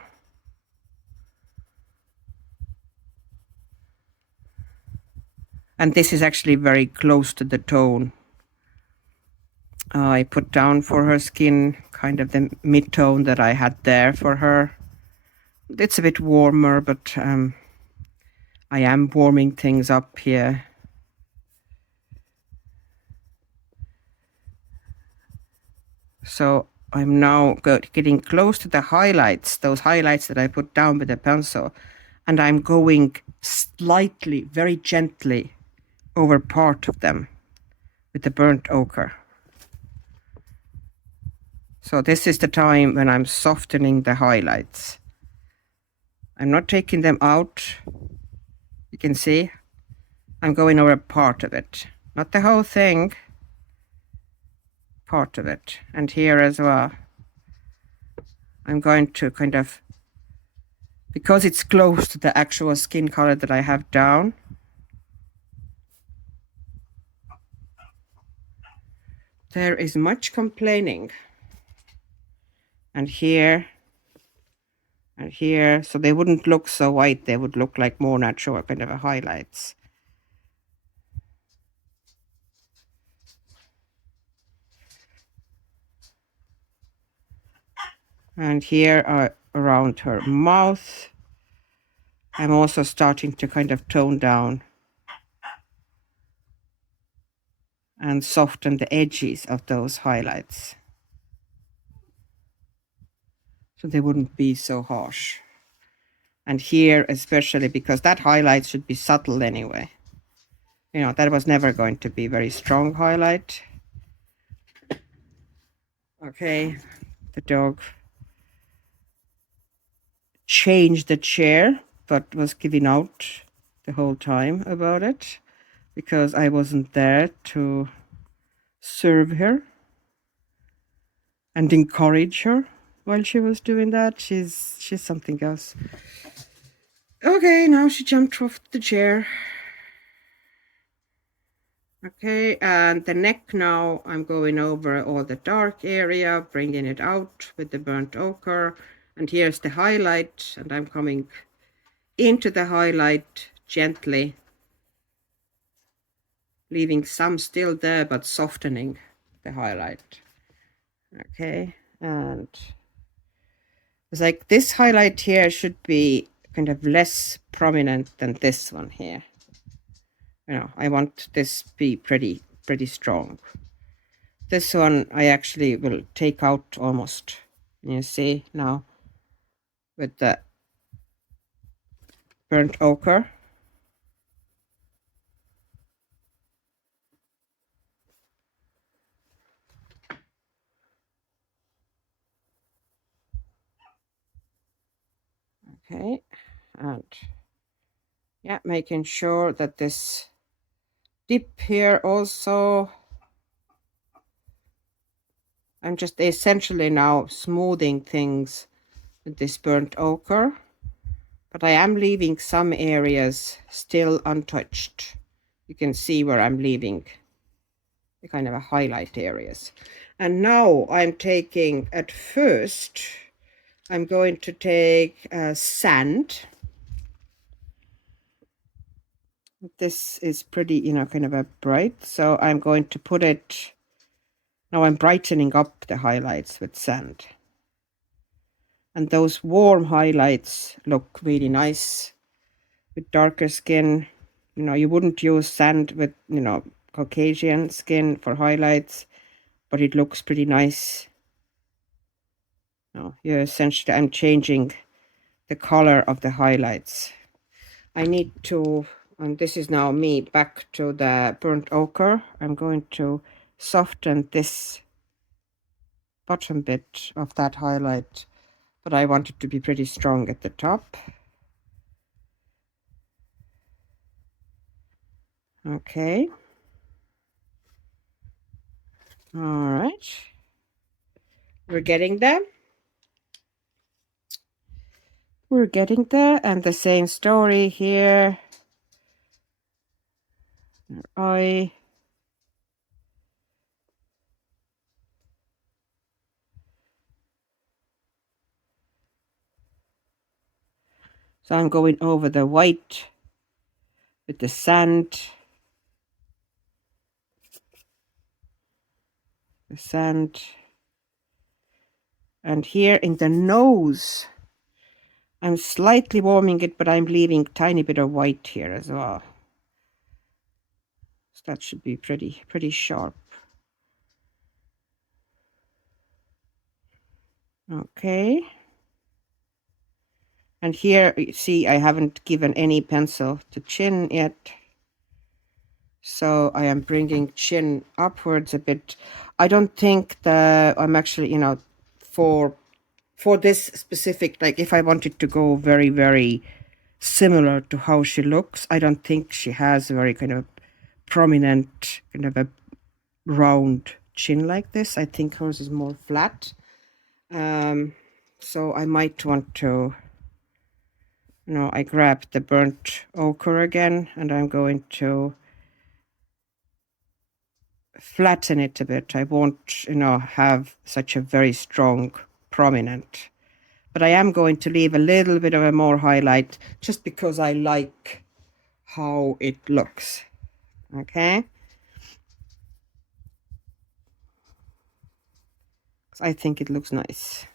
And this is actually very close to the tone I put down for her skin, kind of the mid-tone that I had there for her. It's a bit warmer, but I am warming things up here. So I'm now getting close to the highlights, those highlights that I put down with the pencil, and I'm going slightly, very gently over part of them with the Burnt Ochre. So this is the time when I'm softening the highlights. I'm not taking them out. You can see I'm going over part of it, not the whole thing, part of it. And here as well, I'm going to kind of, because it's close to the actual skin color that I have down, there is much complaining. And here, and here, so they wouldn't look so white, they would look like more natural kind of a highlights. And here around her mouth, I'm also starting to kind of tone down and soften the edges of those highlights, so they wouldn't be so harsh. And here especially, because that highlight should be subtle anyway. You know, that was never going to be very strong highlight. Okay, the dog changed the chair, but was giving out the whole time about it, because I wasn't there to serve her and encourage her while she was doing that. She's something else. Okay, now she jumped off the chair. Okay, and the neck now, I'm going over all the dark area, bringing it out with the Burnt Ochre. And here's the highlight, and I'm coming into the highlight gently, leaving some still there, but softening the highlight. Okay, and it's like this highlight here should be kind of less prominent than this one here. You know, I want this be pretty strong. This one I actually will take out almost. You see now with the Burnt Ochre. Okay, and yeah, making sure that this dip here also, I'm just essentially now smoothing things with this burnt ochre, but I am leaving some areas still untouched. You can see where I'm leaving the kind of a highlight areas. And now I'm taking, at first, I'm going to take sand. This is pretty, you know, kind of a bright, so I'm going to put it, now I'm brightening up the highlights with sand. And those warm highlights look really nice with darker skin. You know, you wouldn't use sand with, you know, Caucasian skin for highlights, but it looks pretty nice. Now, yeah, essentially I'm changing the color of the highlights. I need to, and this is now me back to the burnt ochre. I'm going to soften this bottom bit of that highlight, but I want it to be pretty strong at the top. Okay. All right. We're getting there. We're getting there, and the same story here. Eye. So I'm going over the white with the sand. The sand. And here in the nose, I'm slightly warming it, but I'm leaving a tiny bit of white here as well. So that should be pretty sharp. Okay. And here, you see, I haven't given any pencil to chin yet. So I am bringing chin upwards a bit. I don't think that I'm actually, you know, for this specific, like if I wanted to go very, very similar to how she looks, I don't think she has a very kind of prominent, kind of a round chin like this. I think hers is more flat. So I might want to, you know, I grabbed the burnt ochre again, and I'm going to flatten it a bit. I won't, you know, have such a very strong, prominent, but I am going to leave a little bit of a more highlight just because I like how it looks. Okay. I think it looks nice.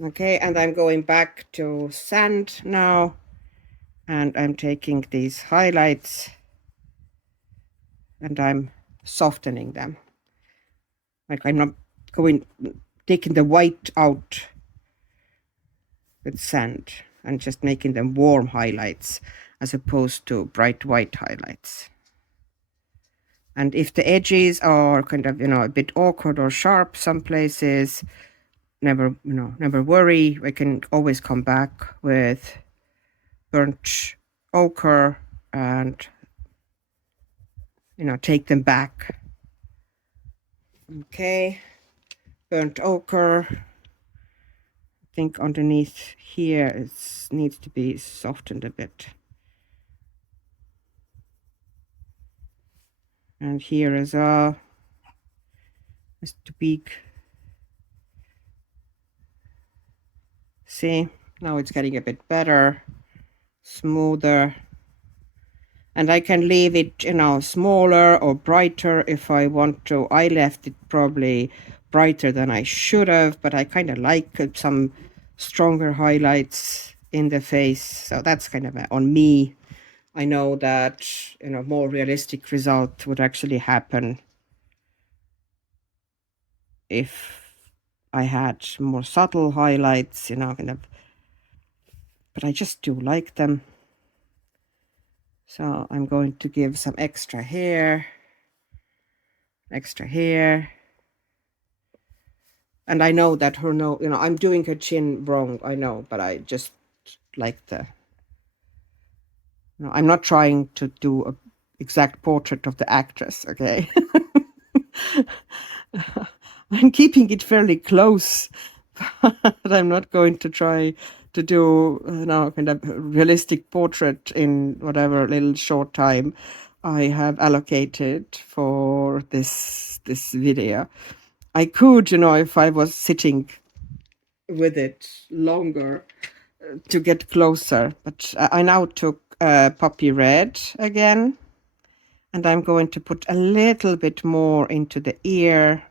Okay, and I'm going back to sand now, and I'm taking these highlights and I'm softening them. Like I'm not taking the white out with sand and just making them warm highlights as opposed to bright white highlights. And if the edges are kind of, you know, a bit awkward or sharp some places, never worry. We can always come back with burnt ochre and, you know, take them back. Okay, burnt ochre. I think underneath here it needs to be softened a bit. And here is just to peek. See, now it's getting a bit better, smoother. And I can leave it, you know, smaller or brighter if I want to. I left it probably brighter than I should have, but I kind of like some stronger highlights in the face. So that's kind of on me. I know that, you know, more realistic result would actually happen if I had more subtle highlights, you know, kind of, but I just do like them. So I'm going to give some extra here. And I know that her nose, you know, I'm doing her chin wrong, I know, but I just like the, I'm not trying to do a exact portrait of the actress, okay? I'm keeping it fairly close, but I'm not going to try to do, kind of realistic portrait in whatever little short time I have allocated for this video. I could, if I was sitting with it longer, to get closer, but I now took Poppy Red again, and I'm going to put a little bit more into the ear,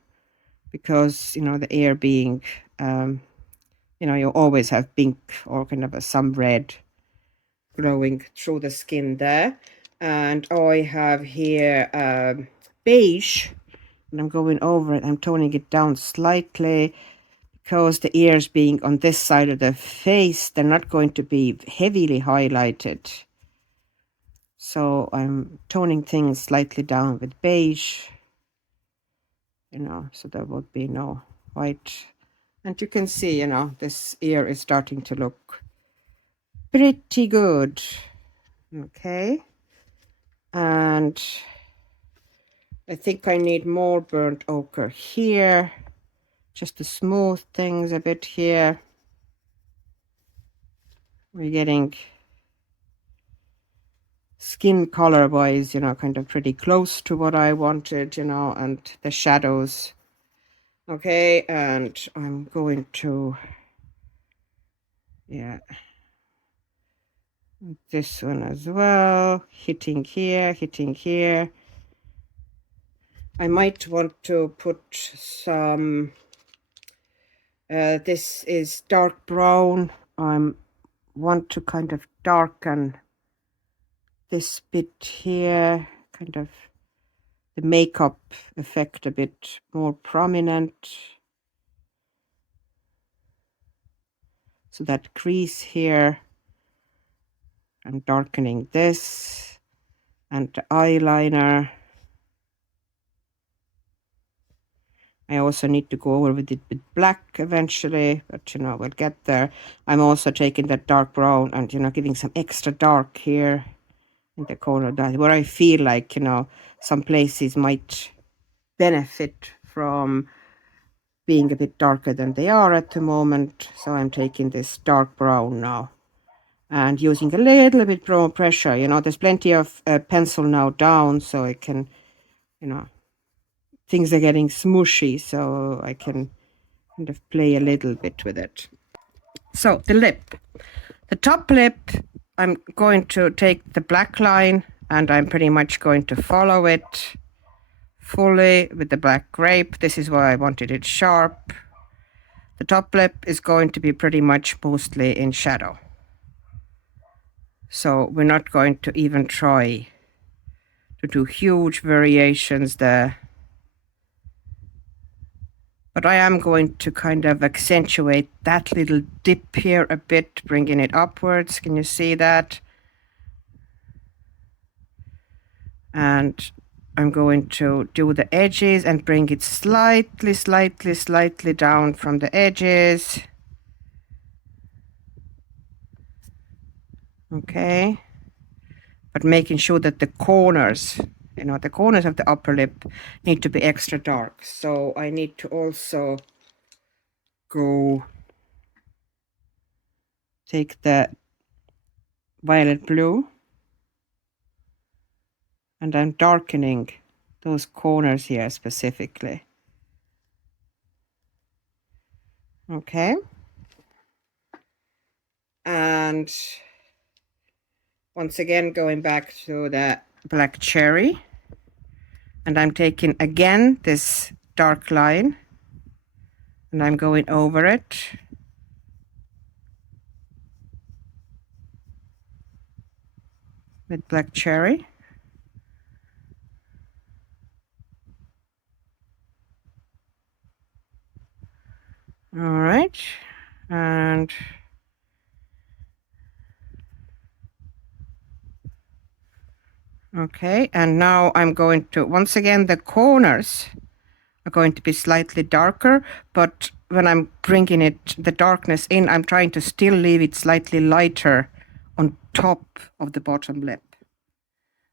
because the ear being you always have pink or kind of some red glowing through the skin there. And I have here beige, and I'm going over it. I'm toning it down slightly, because the ears being on this side of the face, they're not going to be heavily highlighted. So I'm toning things slightly down with beige, so there would be no white. And you can see, this ear is starting to look pretty good. Okay. And I think I need more burnt ochre here, just to smooth things a bit here. We're getting skin color wise, kind of pretty close to what I wanted, and the shadows. Okay, and I'm going to, this one as well, hitting here. I might want to put some, this is dark brown. I want to kind of darken this bit here, kind of the makeup effect a bit more prominent. So that crease here, I'm darkening this, and the eyeliner. I also need to go over with it with black eventually, but we'll get there. I'm also taking that dark brown and giving some extra dark here in the corner, that where I feel like some places might benefit from being a bit darker than they are at the moment. So I'm taking this dark brown now and using a little bit more pressure. There's plenty of pencil now down, so I can, things are getting smushy, so I can kind of play a little bit with it. So the lip, the top lip, I'm going to take the black line and I'm pretty much going to follow it fully with the black grape. This is why I wanted it sharp. The top lip is going to be pretty much mostly in shadow. So we're not going to even try to do huge variations there. But I am going to kind of accentuate that little dip here a bit, bringing it upwards. Can you see that? And I'm going to do the edges and bring it slightly down from the edges. Okay. But making sure that the corners, the corners of the upper lip need to be extra dark. So I need to also go take the violet blue, and I'm darkening those corners here specifically. Okay. And once again, going back to the black cherry, and I'm taking again this dark line and I'm going over it. With black cherry. All right, and okay, and now I'm going to, once again, the corners are going to be slightly darker, but when I'm bringing it, the darkness in, I'm trying to still leave it slightly lighter on top of the bottom lip.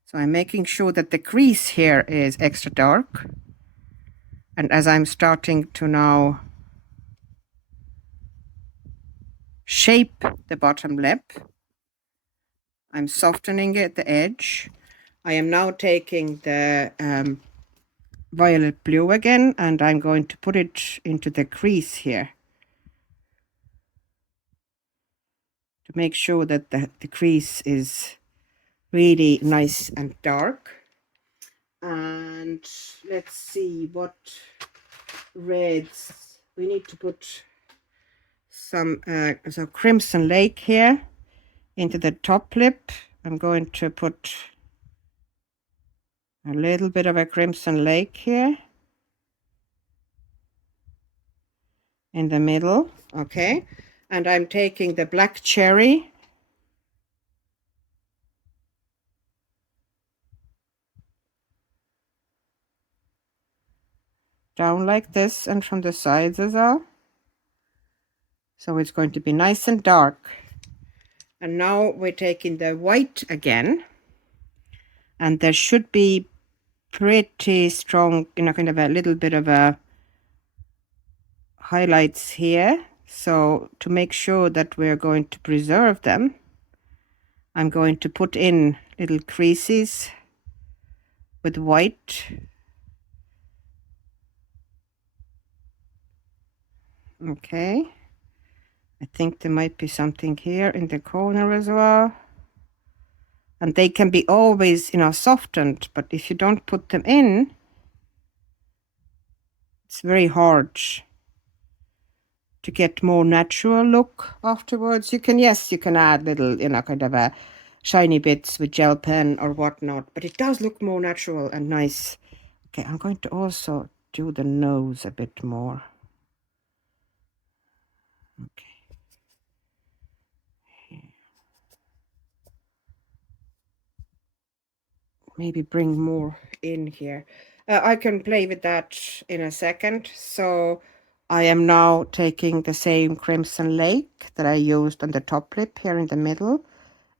So I'm making sure that the crease here is extra dark. And as I'm starting to now shape the bottom lip, I'm softening it, the edge. I am now taking the violet blue again, and I'm going to put it into the crease here to make sure that the crease is really nice and dark. And let's see what reds we need to put. Some so Crimson Lake here into the top lip. I'm going to put a little bit of a Crimson Lake here in the middle. Okay, and I'm taking the Black Cherry down like this and from the sides as well. So it's going to be nice and dark. And now we're taking the white again, and there should be pretty strong, you know, kind of a little bit of a highlights here. So to make sure that we're going to preserve them, I'm going to put in little creases with white. Okay, I think there might be something here in the corner as well. And they can be always, you know, softened, but if you don't put them in, it's very hard to get more natural look afterwards. You can, yes, you can add little, you know, kind of a shiny bits with gel pen or whatnot, but it does look more natural and nice. Okay, I'm going to also do the nose a bit more. Okay. Maybe bring more in here. I can play with that in a second. So I am now taking the same Crimson Lake that I used on the top lip here in the middle,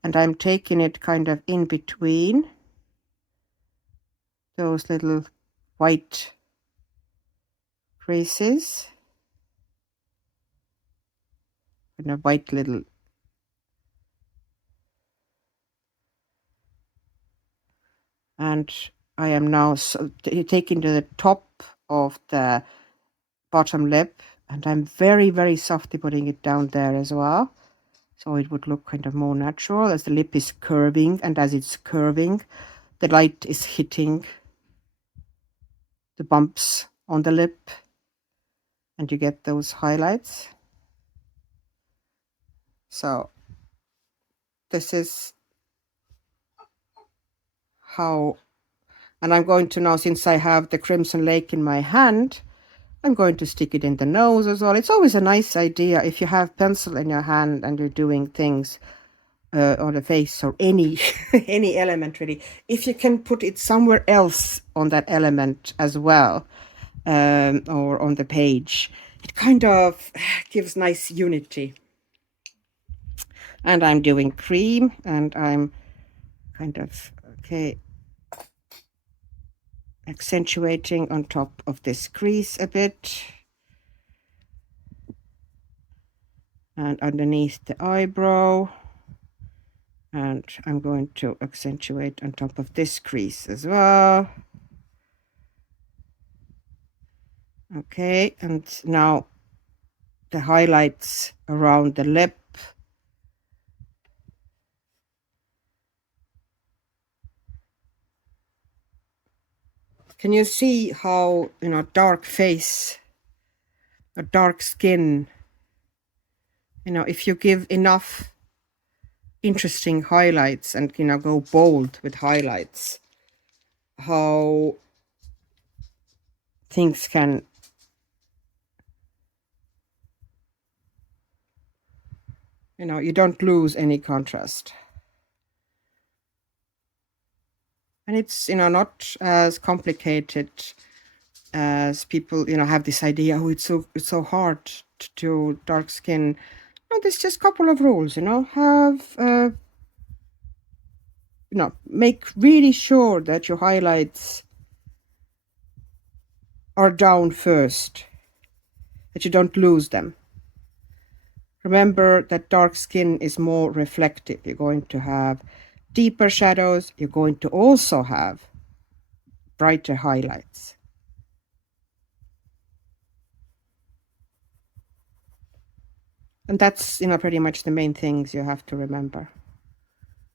and I'm taking it kind of in between those little white creases, and a white little and I am now taking to the top of the bottom lip, and I'm very, very softly putting it down there as well. So it would look kind of more natural as the lip is curving, and as it's curving, the light is hitting the bumps on the lip, and you get those highlights. So this is how, and I'm going to now, since I have the Crimson Lake in my hand, I'm going to stick it in the nose as well. It's always a nice idea if you have pencil in your hand and you're doing things on the face or any any element really, if you can put it somewhere else on that element as well, or on the page, it kind of gives nice unity. And I'm doing cream, and I'm kind of, okay, accentuating on top of this crease a bit, and underneath the eyebrow, and I'm going to accentuate on top of this crease as well. Okay, and now the highlights around the lip. Can you see how, you know, dark face, a dark skin, you know, if you give enough interesting highlights and, you know, go bold with highlights, how things can, you know, you don't lose any contrast. And it's, you know, not as complicated as people, you know, have this idea, oh, it's so hard to do dark skin. No, there's just a couple of rules, you know. Have you know, make really sure that your highlights are down first, that you don't lose them. Remember that dark skin is more reflective. You're going to have deeper shadows. You're going to also have brighter highlights. And that's, you know, pretty much the main things you have to remember.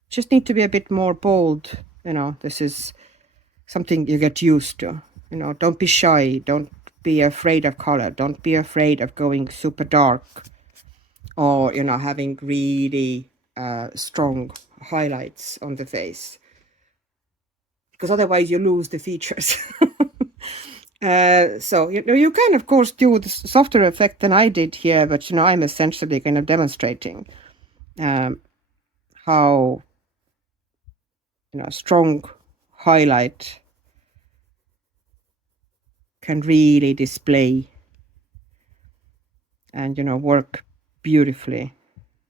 Just need to be a bit more bold. You know, this is something you get used to. You know, don't be shy. Don't be afraid of color. Don't be afraid of going super dark, or, you know, having really strong highlights on the face, because otherwise you lose the features. So, you know, you can, of course, do the softer effect than I did here, but, you know, I'm essentially kind of demonstrating how, you know, a strong highlight can really display and, you know, work beautifully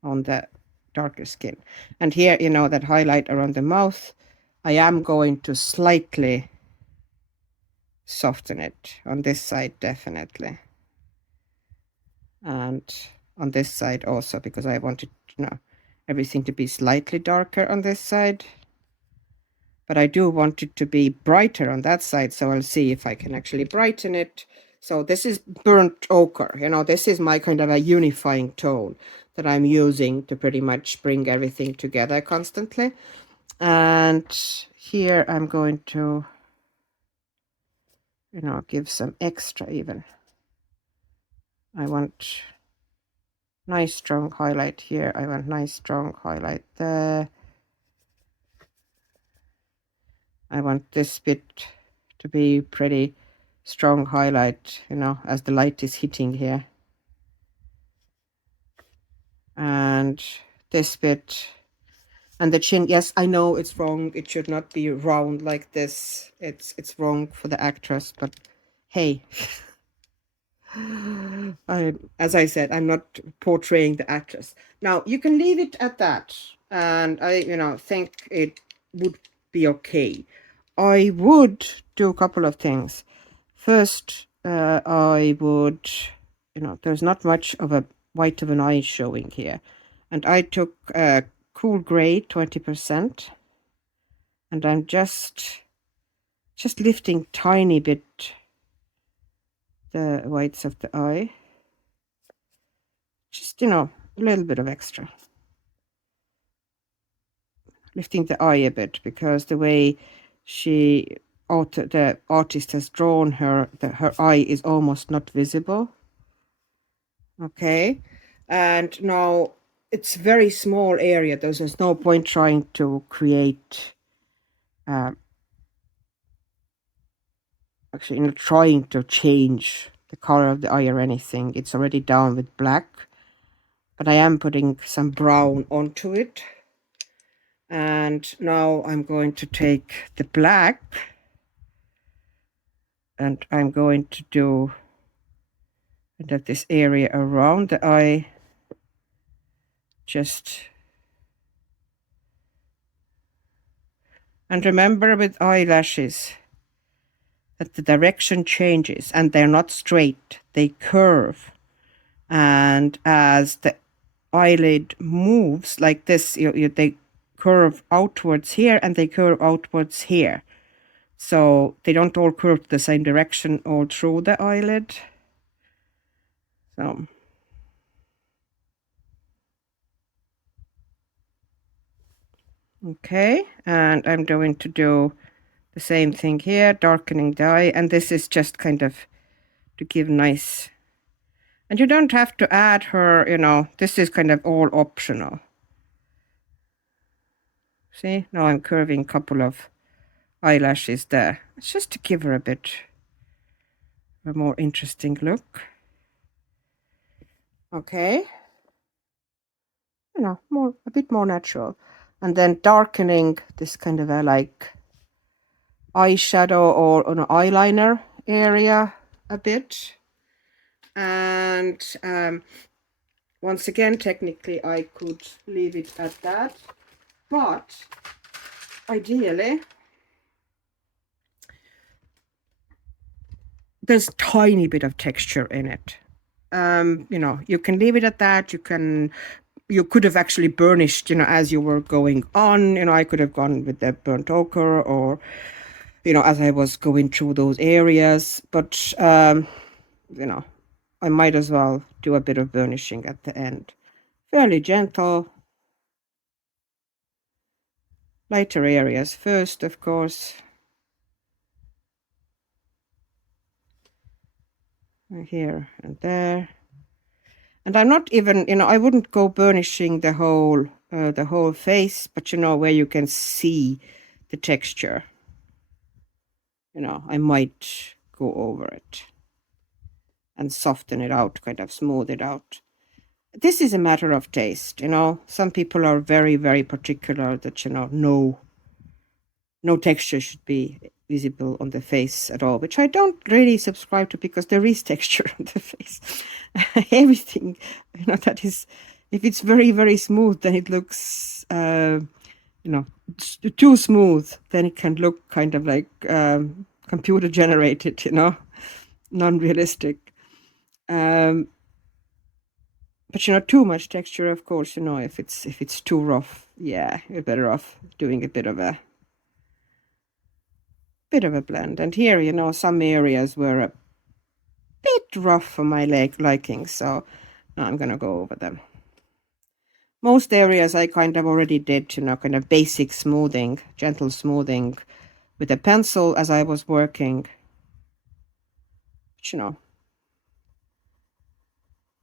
on the darker skin. And here, you know, that highlight around the mouth, I am going to slightly soften it on this side, definitely, and on this side also, because I wanted, you know, everything to be slightly darker on this side, but I do want it to be brighter on that side, so I'll see if I can actually brighten it. So this is burnt ochre, you know, this is my kind of a unifying tone that I'm using to pretty much bring everything together constantly. And here I'm going to, you know, give some extra even. I want nice strong highlight here. I want nice strong highlight there. I want this bit to be pretty strong highlight, you know, as the light is hitting here. And this bit, and the chin, yes, I know it's wrong. It should not be round like this. It's wrong for the actress, but hey, as I said, I'm not portraying the actress. Now, you can leave it at that, and I, you know, think it would be okay. I would do a couple of things. First, I would, you know, there's not much of a white of an eye showing here. And I took cool gray, 20%. And I'm just lifting tiny bit the whites of the eye. Just, you know, a little bit of extra. Lifting the eye a bit, because the way the artist has drawn her, her eye is almost not visible. Okay, and now it's a very small area. There's no point trying to create actually, you know, trying to change the color of the eye or anything. It's already down with black, but I am putting some brown onto it. And now I'm going to take the black and I'm going to do that this area around the eye, just, and remember with eyelashes that the direction changes and they're not straight, they curve. And as the eyelid moves like this, they curve outwards here and they curve outwards here. So they don't all curve the same direction all through the eyelid. So okay, and I'm going to do the same thing here, darkening the eye, and this is just kind of to give nice, and you don't have to add her, you know, this is kind of all optional. See, now I'm curving a couple of eyelashes there. It's just to give her a bit of a more interesting look. Okay, you know, a bit more natural. And then darkening this kind of a like eyeshadow or an eyeliner area a bit. And once again, technically I could leave it at that, but ideally there's a tiny bit of texture in it. You know, you can leave it at that. You could have actually burnished, you know, as you were going on. You know, I could have gone with the burnt ochre, or, you know, as I was going through those areas. But, you know, I might as well do a bit of burnishing at the end. Fairly gentle. Lighter areas first, of course. Here and there. And I'm not even, you know, I wouldn't go burnishing the whole face, but, you know, where you can see the texture, you know, I might go over it and soften it out, kind of smooth it out. This is a matter of taste, you know. Some people are very, very particular that, you know, no texture should be visible on the face at all, which I don't really subscribe to, because there is texture on the face. Everything, you know, that is, if it's very, very smooth, then it looks, you know, too smooth, then it can look kind of like computer generated, you know, non-realistic. But, you know, too much texture, of course, you know, if it's too rough, yeah, you're better off doing a bit of a blend. And here, you know, some areas were a bit rough for my liking, so I'm gonna go over them. Most areas I kind of already did, you know, kind of basic smoothing, gentle smoothing with a pencil as I was working. But, you know,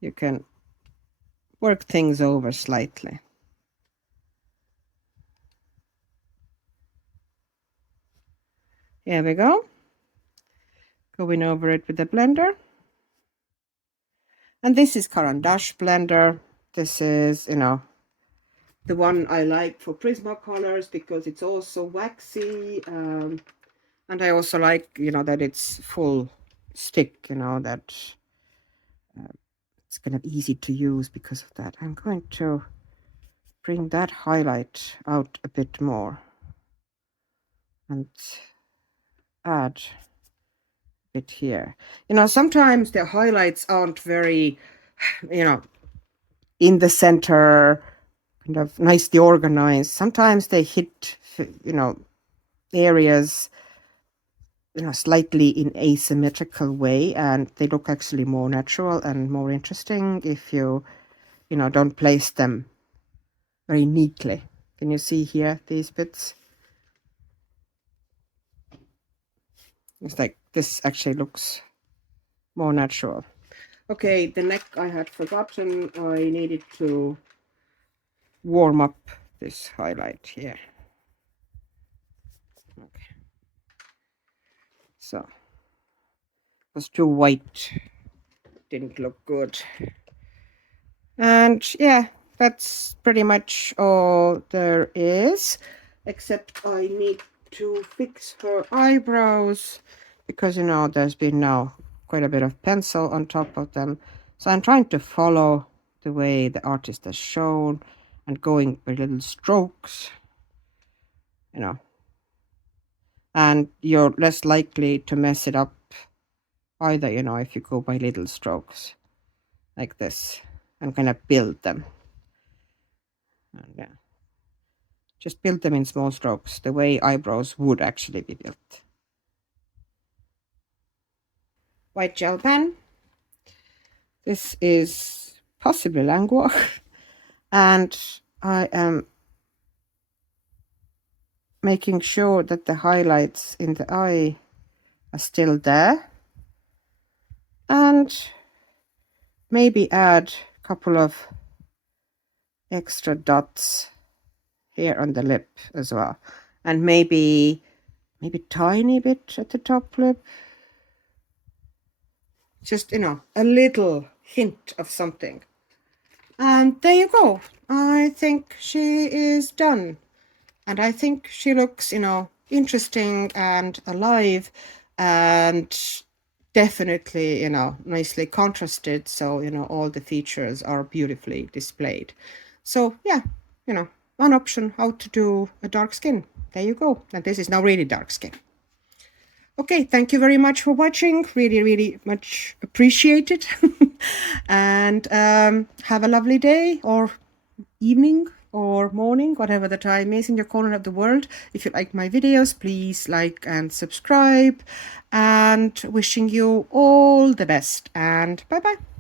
you can work things over slightly. Here we go. Going over it with the blender. And this is Caran blender. This is, you know, the one I like for Prismacolors, because it's also waxy. And I also like, you know, that it's full stick, you know, that it's kind of easy to use because of that. I'm going to bring that highlight out a bit more and add a bit here. You know, sometimes the highlights aren't very, you know, in the center, kind of nicely organized. Sometimes they hit, you know, areas, you know, slightly in asymmetrical way, and they look actually more natural and more interesting if you know, don't place them very neatly. Can you see here these bits? It's like this actually looks more natural. Okay, the neck I had forgotten. I needed to warm up this highlight here. Okay. So, it was too white. Didn't look good. And yeah, that's pretty much all there is. Except I need to fix her eyebrows, because, you know, there's been now quite a bit of pencil on top of them. So I'm trying to follow the way the artist has shown and going with little strokes, you know. And you're less likely to mess it up either, you know, if you go by little strokes like this and kind of build them. And yeah, just build them in small strokes, the way eyebrows would actually be built. White gel pen. This is possibly Langua. And I am making sure that the highlights in the eye are still there. And maybe add a couple of extra dots here on the lip as well. And maybe tiny bit at the top lip. Just, you know, a little hint of something. And there you go. I think she is done. And I think she looks, you know, interesting and alive. And definitely, you know, nicely contrasted. So, you know, all the features are beautifully displayed. So yeah, you know, one option how to do a dark skin. There you go. And this is now really dark skin. Okay, thank you very much for watching. Really, really much appreciated. And have a lovely day or evening or morning, whatever the time is in your corner of the world. If you like my videos, please like and subscribe. And wishing you all the best. And bye-bye.